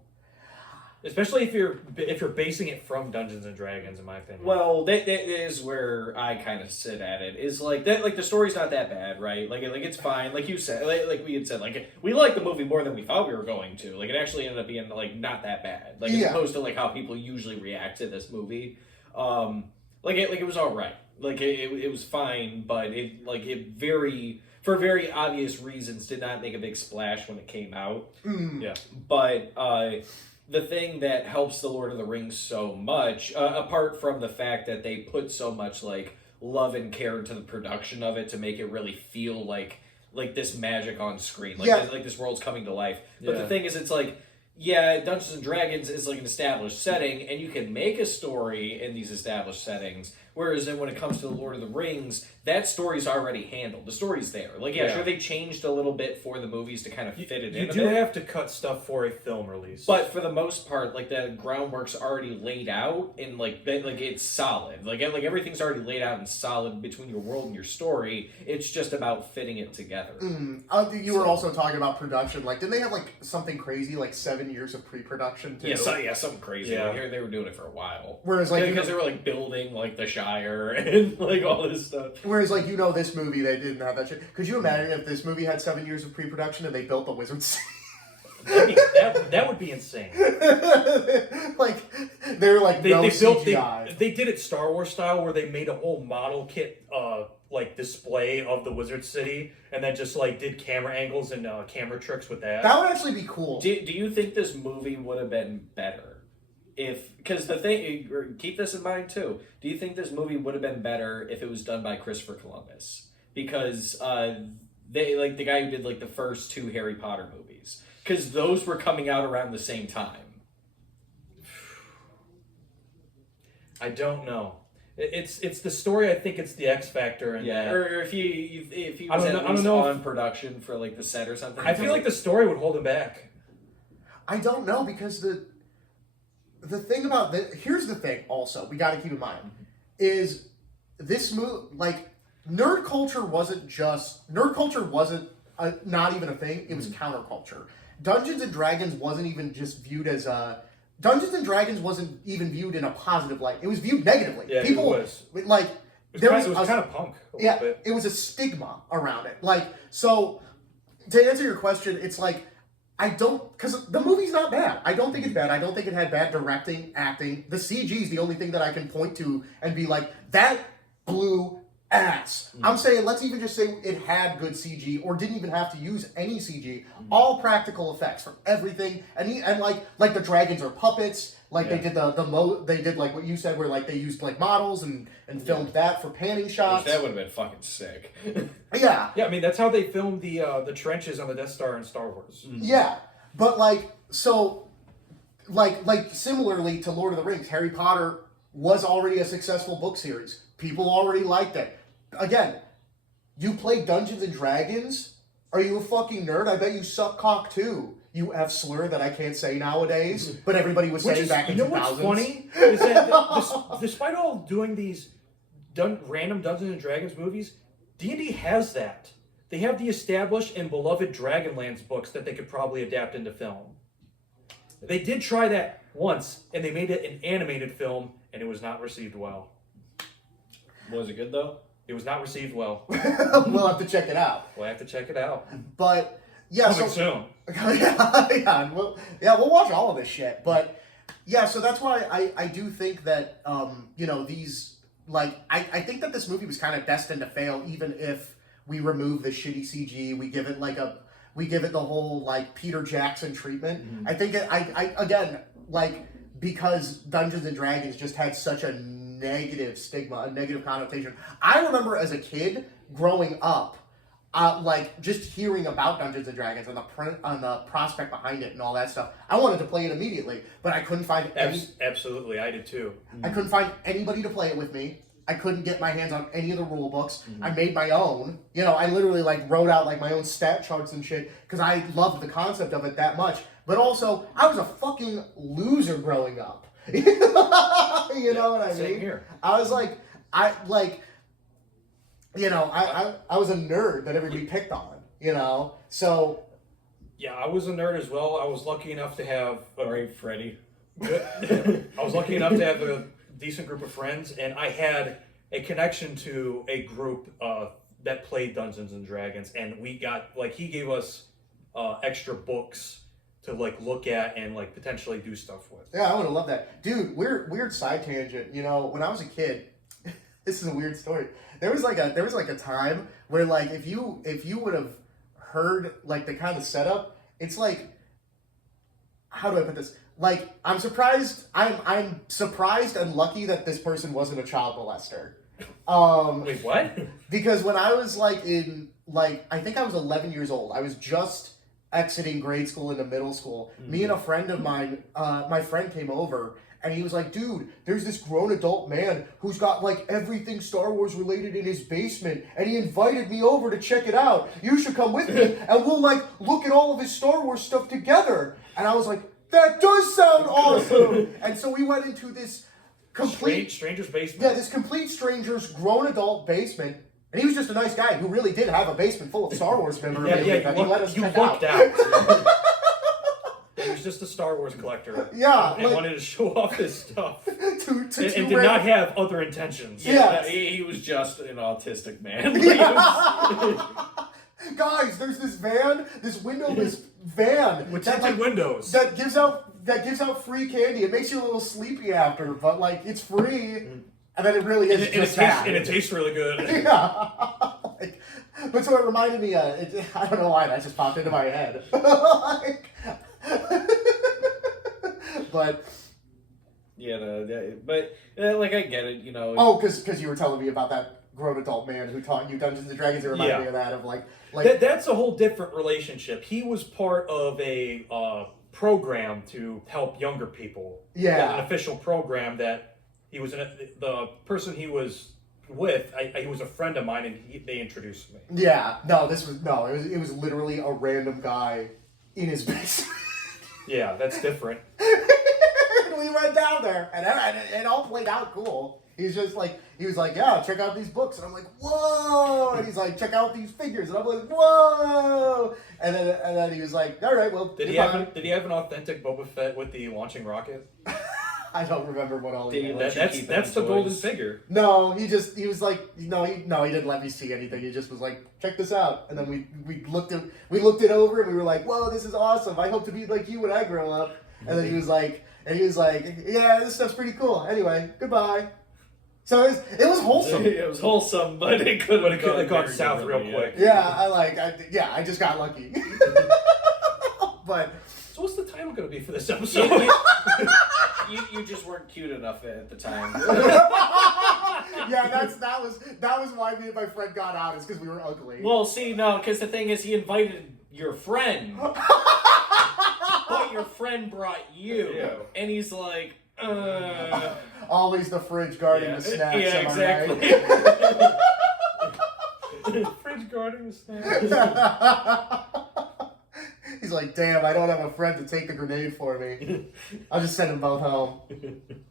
especially if you're basing it from Dungeons and Dragons, in my opinion. well, that is where I kind of sit at it. Is like that, like the story's not that bad, right? Like it's fine. Like you said, like we had said, like we liked the movie more than we thought we were going to. Like it actually ended up being like not that bad. Like as opposed to like how people usually react to this movie. It was all right. Like it was fine, but for very obvious reasons did not make a big splash when it came out. Yeah. But the thing that helps the Lord of the Rings so much, apart from the fact that they put so much like love and care into the production of it to make it really feel like this magic on screen, like this world's coming to life. But the thing is, it's like, yeah, Dungeons and Dragons is like an established setting, and you can make a story in these established settings. Whereas then when it comes to the Lord of the Rings, that story's already handled. The story's there. Like, sure, they changed a little bit for the movies to kind of fit it in. You do have to cut stuff for a film release. But for the most part, like, the groundwork's already laid out, and, like it's solid. Like everything's already laid out and solid between your world and your story. It's just about fitting it together. You were also talking about production. Like, didn't they have, like, something crazy, like 7 years of pre-production, too? Something crazy. Yeah. Like, they were doing it for a while. Whereas, like... Because they were, like, building, like, the Shire and, like, all this stuff. Whereas, like, this movie, they didn't have that shit. Could you imagine if this movie had 7 years of pre-production and they built the Wizard City? That would be insane. Like, they're like, no CGI. They did it Star Wars style, where they made a whole model kit, like, display of the Wizard City, and then just, like, did camera angles and camera tricks with that. That would actually be cool. Do you think this movie would have been better? Because the thing, keep this in mind too. Do you think this movie would have been better if it was done by Christopher Columbus? Because they like the guy who did like the first 2 Harry Potter movies, because those were coming out around the same time. I don't know. It's the story. I think it's the X factor, and or if he was at least on production for like the set or something. I feel like the story would hold him back. I don't know, because the thing about this, here's the thing also, we got to keep in mind, is this movie, like, nerd culture wasn't not even a thing, it was counterculture. Dungeons and Dragons wasn't even just viewed as Dungeons and Dragons wasn't even viewed in a positive light. It was viewed negatively. Yeah, People, it was. Like, it was kind of punk a little bit. It was a stigma around it. Like, so, to answer your question, it's like, because the movie's not bad. I don't think it's bad. I don't think it had bad directing, acting. The CG is the only thing that I can point to and be like, that blew ass. I'm saying, let's even just say it had good CG or didn't even have to use any CG. All practical effects for everything. And like the dragons are puppets. Like they did they did like what you said, where like they used like models and filmed that for panning shots. That would have been fucking sick. Yeah. Yeah, I mean that's how they filmed the trenches on the Death Star in Star Wars. Yeah. But like similarly to Lord of the Rings, Harry Potter was already a successful book series. People already liked it. Again, you play Dungeons and Dragons? Are you a fucking nerd? I bet you suck cock too. You F slur that I can't say nowadays, but everybody was saying back in 2000s. You know what's funny? Is that despite all doing these random Dungeons and Dragons movies, D&D has that. they have the established and beloved Dragonlance books that they could probably adapt into film. They did try that once, and they made it an animated film, and it was not received well. Was it good though? It was not received well. We'll have to check it out. We'll have to check it out. But yeah, Coming soon. We'll watch all of this shit. But yeah, so that's why I do think that these I think that this movie was kind of destined to fail, even if we remove the shitty CG, we give it the whole like Peter Jackson treatment. Mm-hmm. I think I again because Dungeons and Dragons just had such a negative stigma, a negative connotation. I remember as a kid growing up, just hearing about Dungeons and Dragons and the prospect behind it and all that stuff. I wanted to play it immediately, but I couldn't find Absolutely, I did too. I couldn't find anybody to play it with me. I couldn't get my hands on any of the rule books. Mm-hmm. I made my own. I literally wrote out my own stat charts and shit because I loved the concept of it that much. But also, I was a fucking loser growing up. You know what I mean? Same here. I was I was a nerd that everybody picked on. So Yeah, I was a nerd as well. I was lucky enough to have Freddy. I was lucky enough to have a decent group of friends, and I had a connection to a group that played Dungeons and Dragons, and we got he gave us extra books to look at and potentially do stuff with. yeah, I would have loved that, dude. Weird side tangent. When I was a kid, this is a weird story. There was a time where if you would have heard the kind of setup, it's how do I put this? I'm surprised and lucky that this person wasn't a child molester. Wait, what? Because when I was I think I was 11 years old. I was just exiting grade school into middle school. Mm-hmm. Me and a friend of mine, my friend came over and he was like, dude, there's this grown adult man who's got everything Star Wars related in his basement, and he invited me over to check it out. You should come with me and we'll look at all of his Star Wars stuff together. And I was like, that does sound awesome. And so we went into this complete stranger's basement. Yeah, this complete stranger's grown adult basement. And he was just a nice guy who really did have a basement full of Star Wars memorabilia that he let us check out. He was just a Star Wars collector. Yeah. And wanted to show off his stuff. and did not have other intentions. Yeah. He was just an autistic man. Guys, there's this van, this windowless van with tinted windows that gives out free candy. It makes you a little sleepy after, but it's free, and then it really is and it tastes really good. Yeah. But so it reminded me. I don't know why that just popped into my head. But yeah, but I get it. Oh, because you were telling me about that grown adult man who taught you Dungeons and Dragons. It reminded me of that. That's a whole different relationship. He was part of a program to help younger people. Yeah, an official program that he was the person he was with. He was a friend of mine, and they introduced me. Yeah, it was literally a random guy in his basement. Yeah, that's different. And we went down there, and it all played out cool. He was yeah, check out these books, and I'm like, whoa, and he's like, check out these figures, and I'm like, whoa, and then he was like, all right, well, did he have an authentic Boba Fett with the launching rocket? I don't remember what all he did. That's the golden figure. No, he didn't let me see anything. He just was like, check this out, and then we looked it over, and we were like, whoa, this is awesome. I hope to be like you when I grow up. And then he was like, yeah, this stuff's pretty cool. Anyway, goodbye. So it was wholesome. It was wholesome, but it could have gone south real quick. Yeah, I just got lucky. But so what's the title going to be for this episode? You just weren't cute enough at the time. Yeah, that was why me and my friend got out, is because we were ugly. Well, see, no, because the thing is, he invited your friend, but your friend brought you, and he's like, Always the fridge guarding the snacks. Yeah, exactly. Fridge guarding the snacks. He's like, damn, I don't have a friend to take the grenade for me. I'll just send them both home.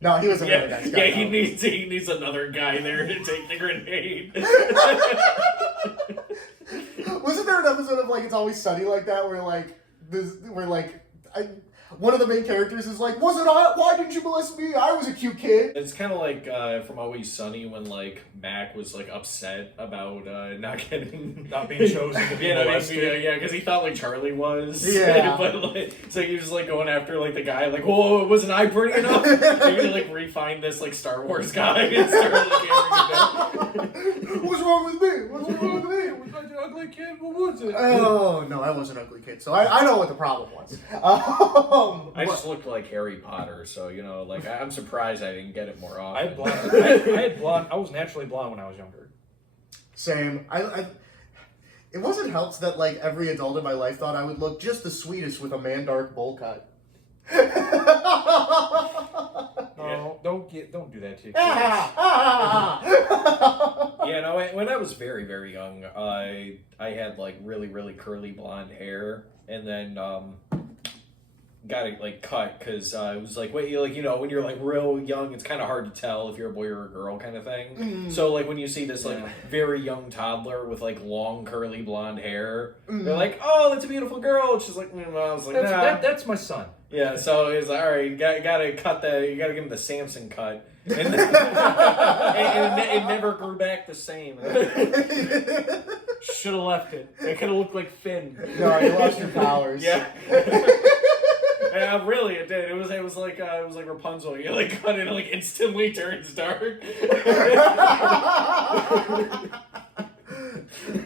No, he was a really nice guy. Yeah, he needs another guy there to take the grenade. Wasn't there an episode of like It's Always Sunny like that where one of the main characters is like, why didn't you molest me? I was a cute kid. It's kind of like from Always Sunny when like Mac was like upset about not being chosen to be molested. Yeah, because he thought like Charlie was. Yeah. But like, so he was like going after like the guy, like, whoa, wasn't I pretty enough? So you like refine this like Star Wars guy and start like hammering it down. What's wrong with me? What's wrong with me? Was I the ugly kid? What was it? Oh no, I was an ugly kid, so I know what the problem was. I just looked like Harry Potter, so you know, like I'm surprised I didn't get it more often. I had blonde. I had blonde. I was naturally blonde when I was younger. Same. It wasn't helps that like every adult in my life thought I would look just the sweetest with a Mandark bowl cut. No, don't do that to your kids. Yeah, no. When I was very, very young, I had like really, really curly blonde hair, and then got it like cut because it was like when you're like real young, it's kind of hard to tell if you're a boy or a girl kind of thing. So like when you see this like very young toddler with like long curly blonde hair, they're like, oh, that's a beautiful girl. And she's like, I was like, that's my son. Yeah, so it's like, all right, you gotta cut you gotta give him the Samson cut. And it never grew back the same. Should have left it. It could have looked like Finn. No, you lost your powers. Yeah. Yeah, really, it did. It was like Rapunzel. You like cut it, and like instantly turns dark.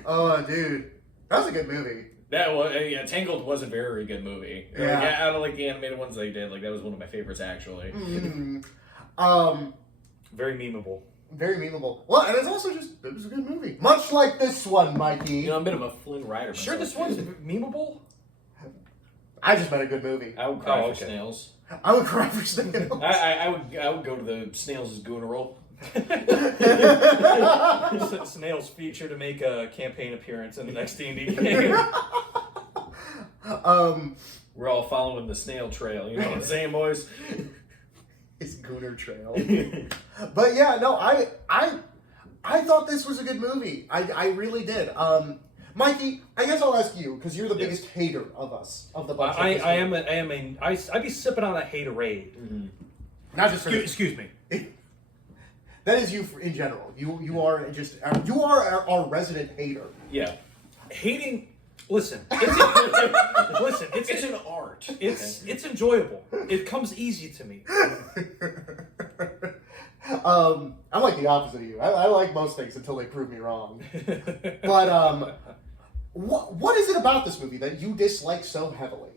Oh, dude, that was a good movie. That was Tangled was a very good movie. Yeah. Like, out of like the animated ones they did, like that was one of my favorites actually. Very memeable. Very memeable. Well, and it's also it was a good movie. Much like this one, Mikey. You know, I'm a bit of a Flynn Rider. Sure, this one's memeable. I just meant a good movie. I would cry for snails. I would cry for snails. I would go to the Snails' Goonerol. Snails feature to make a campaign appearance in the next D&D game. We're all following the snail trail, you know what I'm saying, boys? It's Gooner Trail. But yeah, no, I thought this was a good movie. I really did. Mikey, I guess I'll ask you because you're the biggest hater of us of the bunch. I'd be sipping on a haterade. Mm-hmm. Not just for excuse me. That is you in general. You are our resident hater. Yeah. Hating. Listen. It's an art. It's enjoyable. It comes easy to me. I'm like the opposite of you. I like most things until they prove me wrong. But what is it about this movie that you dislike so heavily?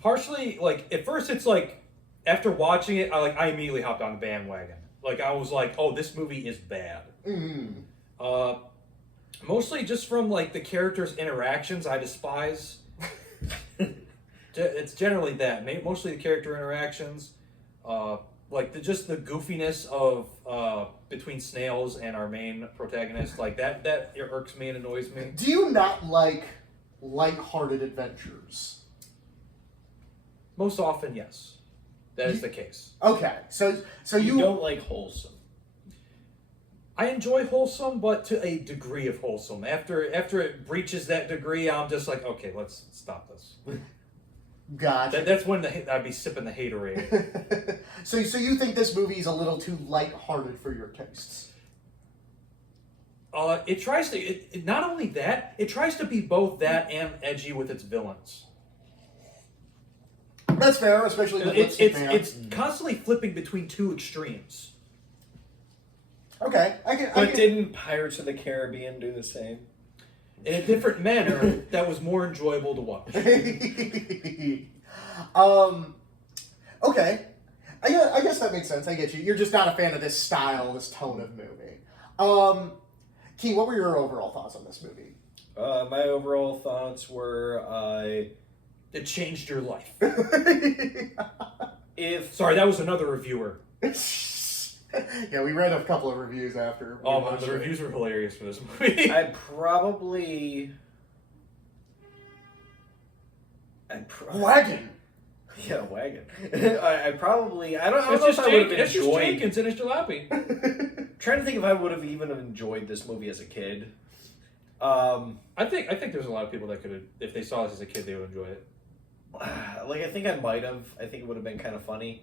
Partially, like at first, it's like after watching it, I immediately hopped on the bandwagon. Like I was like, oh, this movie is bad. Mm. Mostly just from like the characters' interactions, I despise. It's generally that. Mostly the character interactions, like just the goofiness of between Snails and our main protagonist. Like that irks me and annoys me. Do you not like lighthearted adventures? Most often, yes, that is the case. Okay, so you don't like wholesome. I enjoy wholesome, but to a degree of wholesome. After it breaches that degree, I'm just like, okay, let's stop this. Gotcha. That's when I'd be sipping the haterade. So you think this movie is a little too lighthearted for your tastes? It tries to. Not only that, it tries to be both that and edgy with its villains. That's fair, especially with it's constantly flipping between two extremes. Okay, But didn't Pirates of the Caribbean do the same? In a different manner that was more enjoyable to watch. Okay. I guess that makes sense. I get you. You're just not a fan of this style, this tone of movie. Key, what were your overall thoughts on this movie? My overall thoughts were it changed your life. Sorry, that was another reviewer. Yeah, we read a couple of reviews after. The reviews were hilarious for this movie. Wagon. Yeah, wagon. I don't know if I would have It's just enjoyed. Jenkins and his jalopy. Trying to think if I would have even enjoyed this movie as a kid. I think there's a lot of people that could have, if they saw this as a kid, they would enjoy it. Like, I think I might have. I think it would have been kind of funny.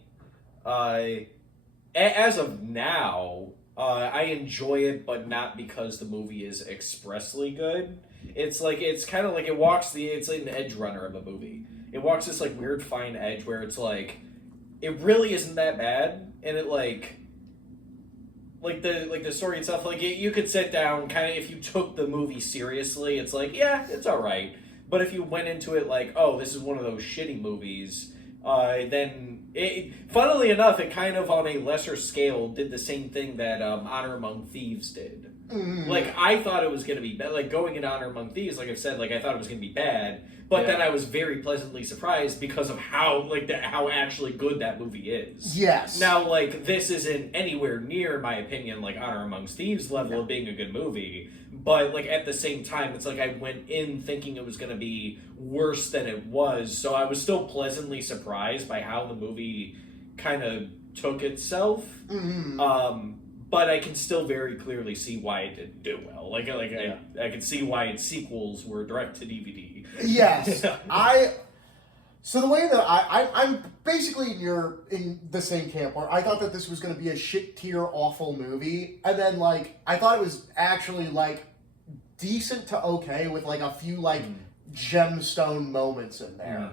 As of now, I enjoy it, but not because the movie is expressly good. It's kind of like it's like an edge runner of a movie. It walks this like weird fine edge where it's like, it really isn't that bad, and it like the story itself, like you could sit down kind of, if you took the movie seriously, it's like, yeah, it's all right. But if you went into it like, oh, this is one of those shitty movies, then funnily enough, it kind of on a lesser scale did the same thing that Honor Among Thieves did. Mm. Like, I thought it was going to be bad. Like, going into Honor Among Thieves, like I've said, like I thought it was going to be bad, but then I was very pleasantly surprised because of how how actually good that movie is. Yes. Now, like, this isn't anywhere near, in my opinion, like Honor Among Thieves level of being a good movie. But, like, at the same time, it's like I went in thinking it was going to be worse than it was, so I was still pleasantly surprised by how the movie kind of took itself. Mm-hmm. But I can still very clearly see why it didn't do well. I can see why its sequels were direct to DVD. Yes. So the way that I'm basically in the same camp where I thought that this was going to be a shit tier awful movie, and then like I thought it was actually like decent to okay with like a few like gemstone moments in there.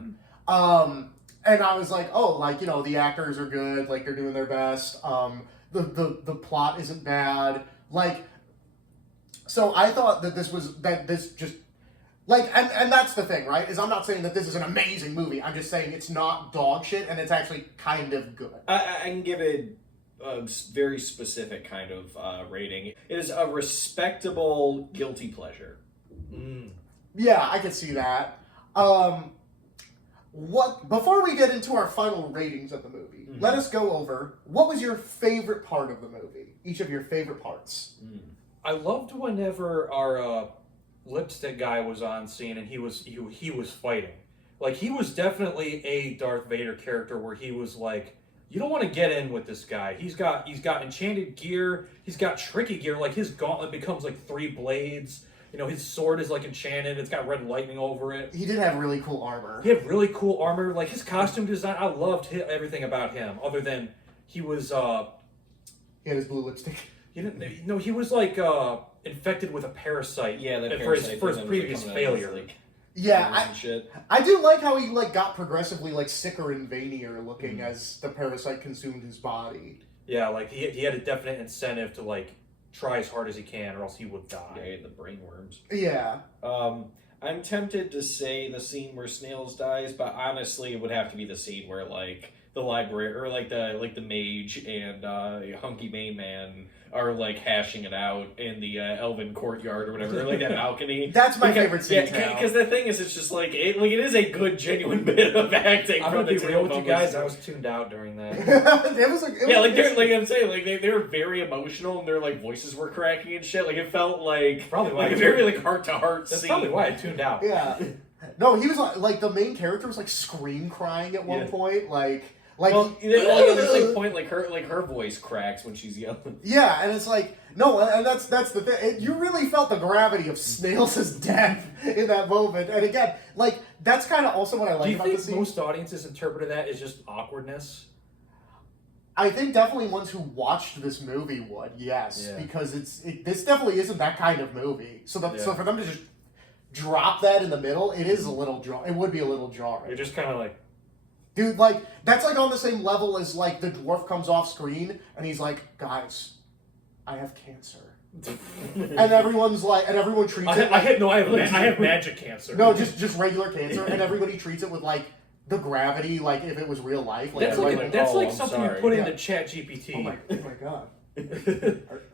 And I was like, oh, like, you know, the actors are good, like they're doing their best. The plot isn't bad. Like, so I thought that this just like, and that's the thing, right? Is I'm not saying that this is an amazing movie. I'm just saying it's not dog shit, and it's actually kind of good. I can give it a very specific kind of rating. It is a respectable guilty pleasure. Yeah, I can see that. Before we get into our final ratings of the movie, let us go over what was your favorite part of the movie. Each of your favorite parts. I loved whenever our lipstick guy was on scene and he was fighting. Like, he was definitely a Darth Vader character where he was like, you don't want to get in with this guy. He's got enchanted gear. He's got tricky gear. Like, his gauntlet becomes like 3 blades. You know, his sword is like enchanted. It's got red lightning over it. He did have really cool armor. He had really cool armor. Like, his costume design, I loved everything about him. Other than he was he had his blue lipstick. He was like infected with a parasite. Yeah, for his previous failure. I do like how he like got progressively like sicker and veinier looking as the parasite consumed his body. Yeah, like he had a definite incentive to like try as hard as he can, or else he would die. Yeah, the brain worms. Yeah. I'm tempted to say the scene where Snails dies, but honestly, it would have to be the scene where like the library or like the mage and Hunky Main Man are like hashing it out in the elven courtyard or whatever, like that balcony. That's my favorite scene. Yeah, because the thing is, it's just like it is a good, genuine bit of acting. I'm gonna be real with you guys. I was tuned out during that. I'm saying, like they were very emotional and their like voices were cracking and shit. Like it felt like probably why like a very like heart to heart scene. That's probably why I tuned out. Yeah. No, he was like the main character was like scream crying at one point, at the point, like her voice cracks when she's yelling. Yeah, and it's like no, and that's the thing. You really felt the gravity of Snails' death in that moment, and again, like that's kind of also what I like about the scene. Do you think most audiences interpreted that as just awkwardness? I think definitely ones who watched this movie would, yes, because this definitely isn't that kind of movie. So for them to just drop that in the middle, it is a little it would be a little jarring. You're just kind of like. Dude, like, that's like on the same level as, like, the dwarf comes off screen and he's like, guys, I have cancer. and everyone's like, and everyone treats it like... I have magic cancer. No, just regular cancer, and everybody treats it with, like, the gravity, like, if it was real life. Like, that's like something you put into Chat GPT. Oh my god.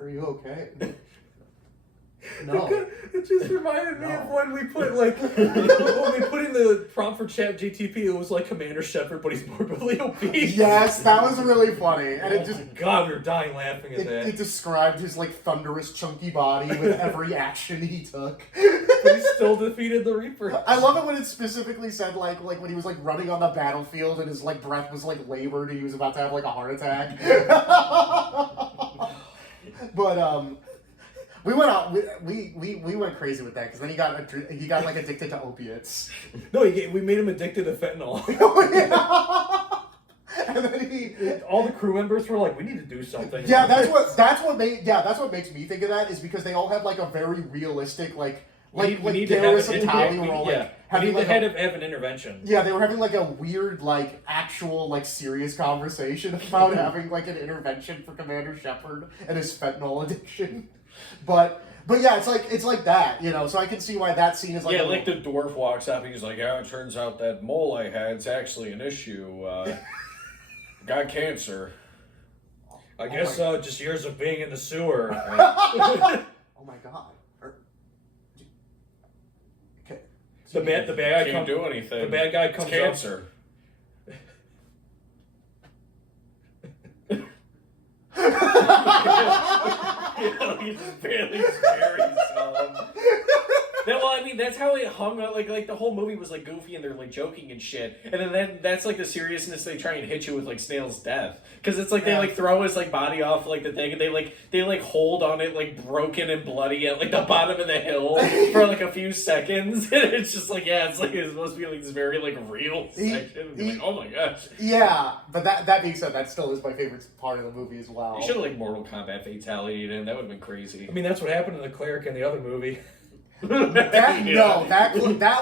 Are you okay? No. It just reminded me of when we put in the prompt for Chat GTP, it was like Commander Shepard, but he's morbidly obese. Yes, that was really funny. And it just God, we were dying laughing at that. It described his like thunderous chunky body with every action he took. But he still defeated the Reaper. I love it when it specifically said like when he was like running on the battlefield and his like breath was like labored and he was about to have like a heart attack. But We went out. We went crazy with that because then he got like addicted to opiates. No, we made him addicted to fentanyl. And then all the crew members were like, "We need to do something." Yeah, that's what makes me think of that is because they all had like a very realistic we need to have an intervention. Yeah, they were having like a weird actual serious conversation about having like an intervention for Commander Shepard and his fentanyl addiction. But yeah, it's like that, so I can see why that scene is like... Yeah, like the dwarf walks up and he's like, yeah, it turns out that mole I had's actually an issue. Got cancer. I guess just years of being in the sewer. Oh my god. Okay. The bad guy can't do anything. The bad guy comes it's cancer. He's very solemn. Well, I mean, that's how it hung out. Like the whole movie was goofy and they're joking and shit. And then that's the seriousness they try and hit you with Snail's death, because it's they throw his body off the thing and they hold on it broken and bloody at the bottom of the hill for a few seconds. And it's just it's supposed to be this very real section. And oh my gosh. Yeah, but that being said, that still is my favorite part of the movie as well. You should have Mortal Kombat fatality in. That would have been crazy. I mean, that's what happened to the cleric in the other movie. That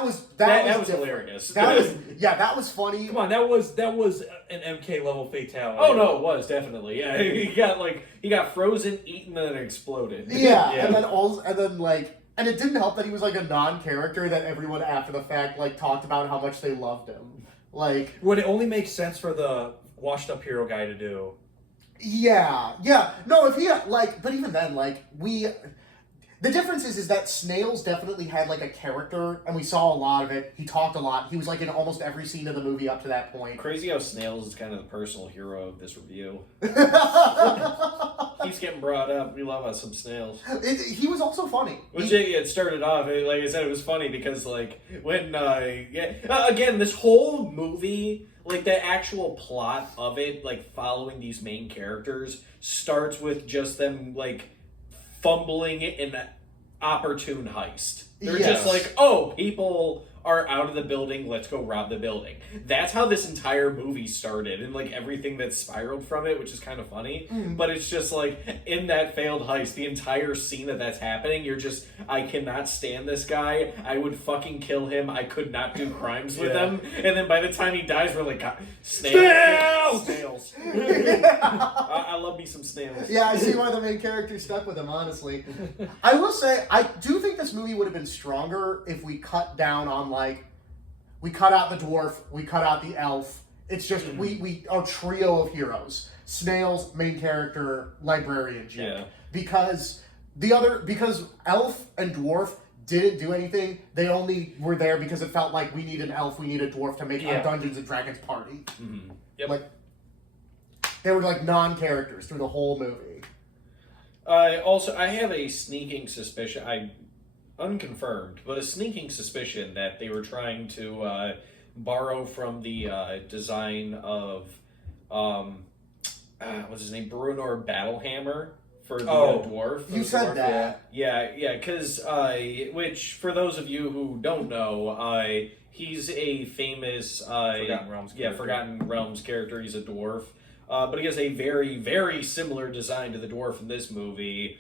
was hilarious. That was funny. Come on, that was an MK level fatality. Oh no, it was definitely. Yeah, he got frozen, eaten, and then exploded. Yeah, and then it didn't help that he was a non-character that everyone after the fact talked about how much they loved him. Would it only make sense for the washed up hero guy to do? Yeah. No, if he but even then the difference is that Snails definitely had a character, and we saw a lot of it. He talked a lot. He was in almost every scene of the movie up to that point. Crazy how Snails is kind of the personal hero of this review. Keeps getting brought up. We love us some Snails. He was also funny. Which it started off, like I said, it was funny because when again, this whole movie, the actual plot of it, following these main characters, starts with just them fumbling an opportune heist. They're just oh, people are out of the building, let's go rob the building. That's how this entire movie started, and everything that spiraled from it, which is kind of funny. But it's just in that failed heist, the entire scene that's happening, you're just, I cannot stand this guy. I would fucking kill him. I could not do crimes with him. And then by the time he dies, we're God, snails. I love me some snails. Yeah, I see why the main character stuck with him, honestly. I will say, I do think this movie would have been stronger if we cut down on we cut out the dwarf, we cut out the elf. It's just we our trio of heroes: Snails, main character, librarian Jake. Yeah. Because elf and dwarf didn't do anything. They only were there because it felt like we need an elf, we need a dwarf to make a Dungeons and Dragons party. Mm-hmm. Yep. They were non-characters through the whole movie. Also, I have a sneaking suspicion. Unconfirmed, but a sneaking suspicion that they were trying to borrow from the design of what's his name, Bruenor Battlehammer for the dwarf. You said that. Yeah, because which for those of you who don't know, he's a famous Forgotten Realms character. He's a dwarf, but he has a very, very similar design to the dwarf in this movie.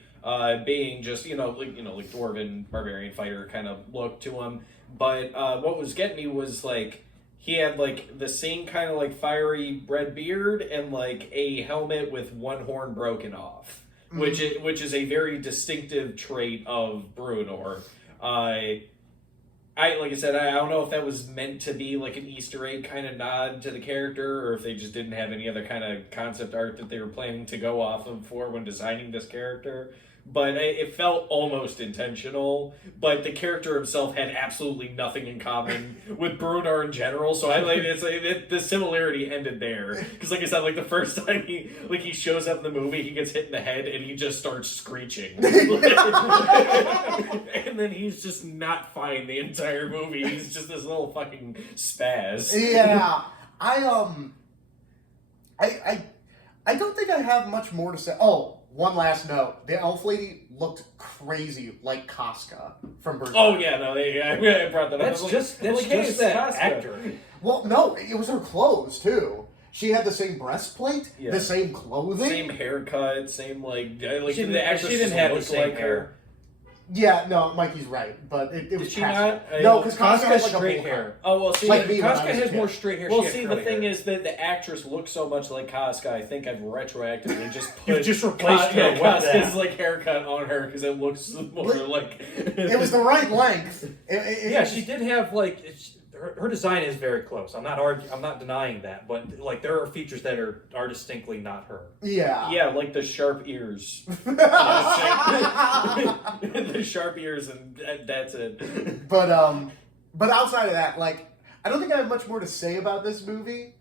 Being just like dwarven barbarian fighter kind of look to him, but what was getting me was he had the same kind of fiery red beard and a helmet with one horn broken off, which is a very distinctive trait of Bruenor. Like I said, I don't know if that was meant to be an Easter egg kind of nod to the character, or if they just didn't have any other kind of concept art that they were planning to go off of for when designing this character. But it felt almost intentional. But the character himself had absolutely nothing in common with Bruenor in general. So the similarity ended there. Because like I said, the first time he shows up in the movie, he gets hit in the head and he just starts screeching. And then he's just not fine the entire movie. He's just this little fucking spaz. Yeah, I don't think I have much more to say. Oh, one last note. The elf lady looked crazy like Casca from Birds. Oh yeah, no, I brought that up. That's just hey, it's that Casca. actor. Well, no, it was her clothes too. She had the same breastplate, Yeah. the same clothing. Same haircut, same like She the didn't, actress she didn't have the looked same like hair. her. Yeah, no, Mikey's right, but it was Did she Casca. not? No, because Casca Casca has has like straight a bowl hair. Oh well, see, Like me when I Casca was a has kid. more straight hair. well, she had see, the curly thing hair. is that the actress looks so much like Casca. I think I've retroactively just You've put just replaced her with Casca's that. like haircut on her because it looks more like. It was the right length. Yeah, she did have like her design is very close. I'm not denying that, but like there are features that are distinctly not her. Yeah. Yeah, like the sharp ears. The sharp ears, and that's it. But outside of that, like, I don't think I have much more to say about this movie.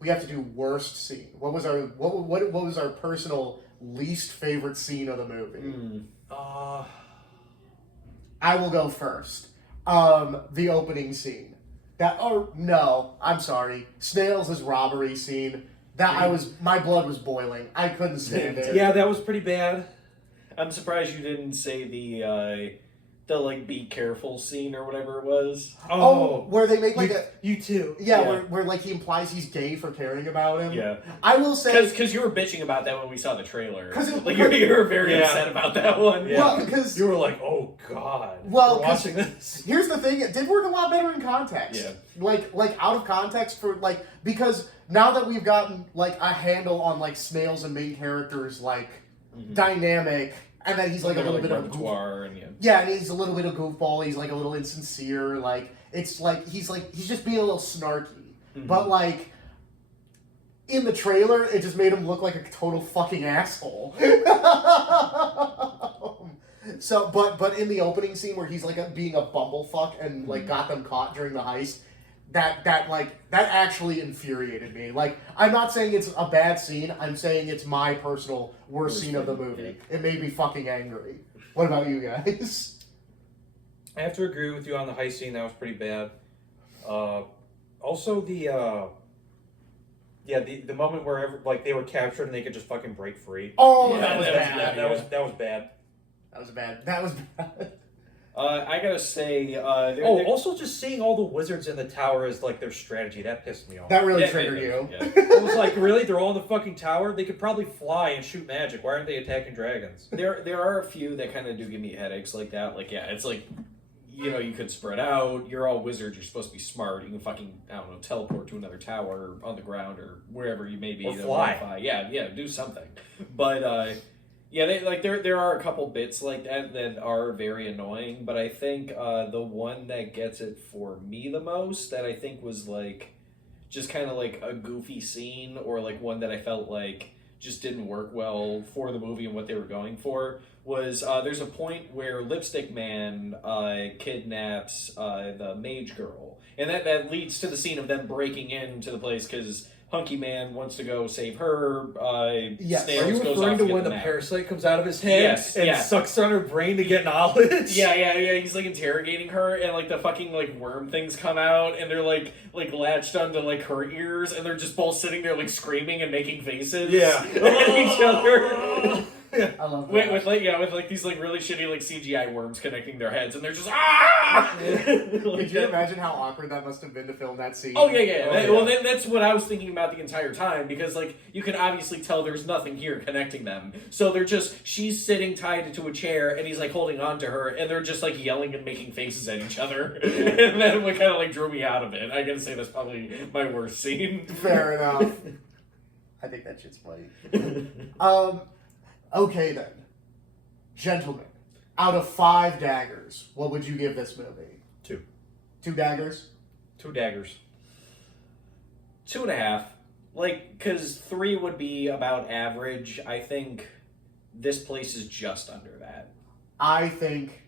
We have to do worst scene. What was our personal least favorite scene of the movie? I will go first. The opening scene. I'm sorry. Snails' robbery scene. My blood was boiling. I couldn't stand it. Yeah, that was pretty bad. I'm surprised you didn't say the like be careful scene or whatever it was. Oh, where they make like you too. yeah, Yeah. where like he implies he's gay for caring about him. Yeah, I will say because you were bitching about that when we saw the trailer. 'Cause it- like you were very Yeah. upset about that one. Yeah. well, because You were like, oh god. Well, we're 'cause- watching this. here's the thing, it did work a lot better in context. Yeah. Like out of context for like because now that we've gotten like a handle on like Snails and main characters like dynamic, and that he's like a little bit of a repertoire and yeah, and he's a little bit of goofball. He's like a little insincere. Like it's like he's just being a little snarky. But like in the trailer, it just made him look like a total fucking asshole. So, but in the opening scene where he's like being a bumblefuck and like got them caught during the heist, that actually infuriated me. Like, I'm not saying it's a bad scene. I'm saying it's my personal worst scene of the movie. It made me fucking angry. What about you guys? I have to agree with you on the heist scene. That was pretty bad. Also, the moment where like they were captured and they could just fucking break free. Oh, Yeah, that was bad. That was bad. That was bad. That was bad. I gotta say, Also just seeing all the wizards in the tower is like their strategy. That pissed me off. That really triggered you. Yeah. I was like, really? They're all in the fucking tower? They could probably fly and shoot magic. Why aren't they attacking dragons? There are a few that kind of do give me headaches like that. Like, yeah, it's like, you could spread out. You're all wizards. You're supposed to be smart. You can fucking, I don't know, teleport to another tower on the ground or wherever you may be. Or fly. Yeah, do something. But, yeah, there are a couple bits like that are very annoying. But I think the one that gets it for me the most, that I think was like, just kind of like a goofy scene or like one that I felt like just didn't work well for the movie and what they were going for, was there's a point where Lipstick Man kidnaps the mage girl, and that leads to the scene of them breaking into the place because Hunky Man wants to go save her. Yes. Snails Are you goes referring off to get when the map. parasite comes out of his head Yes, and yeah. sucks on her brain to get knowledge? Yeah. He's like interrogating her, and like the fucking like worm things come out, and they're like latched onto like her ears, and they're just both sitting there like screaming and making faces. Yeah. at each other. I love that. with like these like really shitty like CGI worms connecting their heads, and they're just ah. Could you imagine how awkward that must have been to film that scene? Oh yeah. Oh, yeah. Well, that's what I was thinking about the entire time, because like you can obviously tell there's nothing here connecting them. So she's sitting tied to a chair, and he's like holding on to her, and they're just like yelling and making faces at each other, and then what kind of like drew me out of it. I gotta say that's probably my worst scene. Fair enough. I think that shit's funny. Okay then. Gentlemen, out of 5 daggers, what would you give this movie? 2. 2 daggers? 2 daggers. 2.5. Like, because 3 would be about average. I think this place is just under that. I think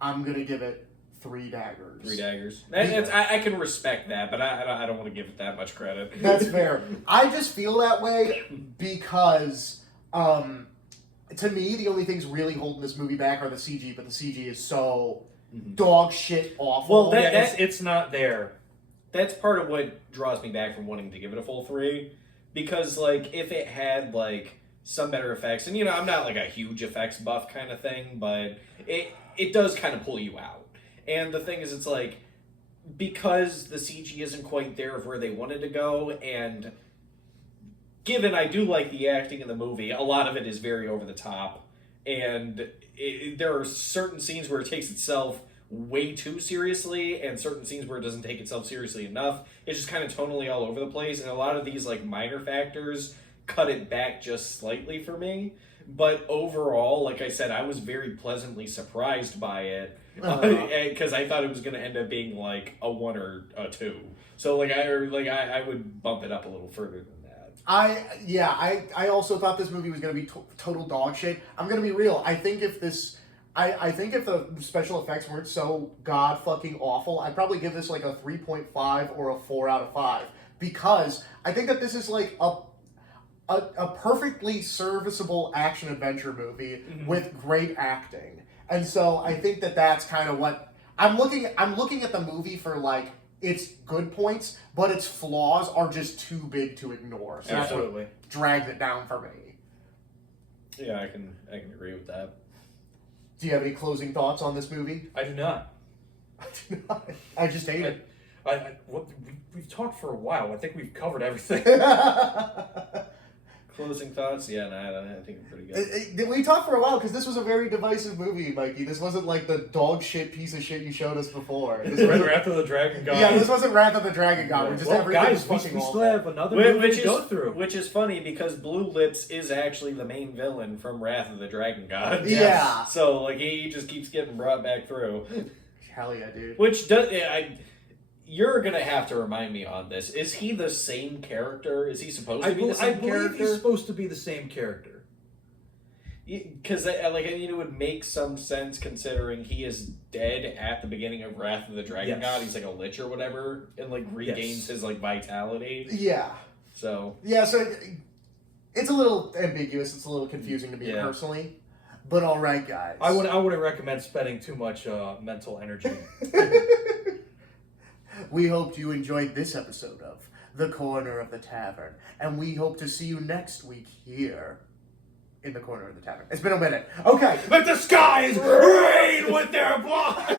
I'm gonna give it 3 daggers. 3 daggers. I can respect that, but I don't want to give it that much credit. That's fair. I just feel that way because, to me, the only things really holding this movie back are the CG, but the CG is so dog shit awful. Well, It's not there. That's part of what draws me back from wanting to give it a full 3, because like if it had like some better effects. And, I'm not like a huge effects buff kind of thing, but it does kind of pull you out. And the thing is, it's like, because the CG isn't quite there of where they wanted to go, and given I do like the acting in the movie, a lot of it is very over the top, and there are certain scenes where it takes itself way too seriously, and certain scenes where it doesn't take itself seriously enough. It's just kind of tonally all over the place, and a lot of these like minor factors cut it back just slightly for me. But overall, like I said, I was very pleasantly surprised by it, because I thought it was going to end up being like a 1 or a 2. So I would bump it up a little further than that. I also thought this movie was going to be total dog shit. I'm going to be real. I think if the special effects weren't so god fucking awful, I'd probably give this like a 3.5 or a 4 out of 5, because I think that this is like a perfectly serviceable action adventure movie with great acting. And so I think that that's kind of what I'm looking at the movie for, like, its good points, but its flaws are just too big to ignore. So Absolutely. That's what drags it down for me. Yeah, I can agree with that. Do you have any closing thoughts on this movie? I do not. I do not. I just hate it. We've talked for a while. I think we've covered everything. Closing thoughts? Yeah, I think I'm pretty good. We talked for a while because this was a very divisive movie, Mikey. This wasn't like the dog shit piece of shit you showed us before. Wrath of the Dragon God. Yeah, this wasn't Wrath of the Dragon God. We're just everything guys, was we fucking still have another movie to go through. Which is funny because Blue Lips is actually the main villain from Wrath of the Dragon God. Yeah. So he just keeps getting brought back through. Hell yeah, dude. Which you're gonna have to remind me on this. Is he the same character? Is he supposed to be the same character? I believe he's supposed to be the same character. Because it would make some sense considering he is dead at the beginning of Wrath of the Dragon God. He's like a lich or whatever, and regains his vitality. Yeah. So it's a little ambiguous. It's a little confusing to me personally. But all right, guys. I wouldn't recommend spending too much mental energy. We hope you enjoyed this episode of The Corner of the Tavern, and we hope to see you next week here in The Corner of the Tavern. It's been a minute. Okay. Let the skies rain with their blood!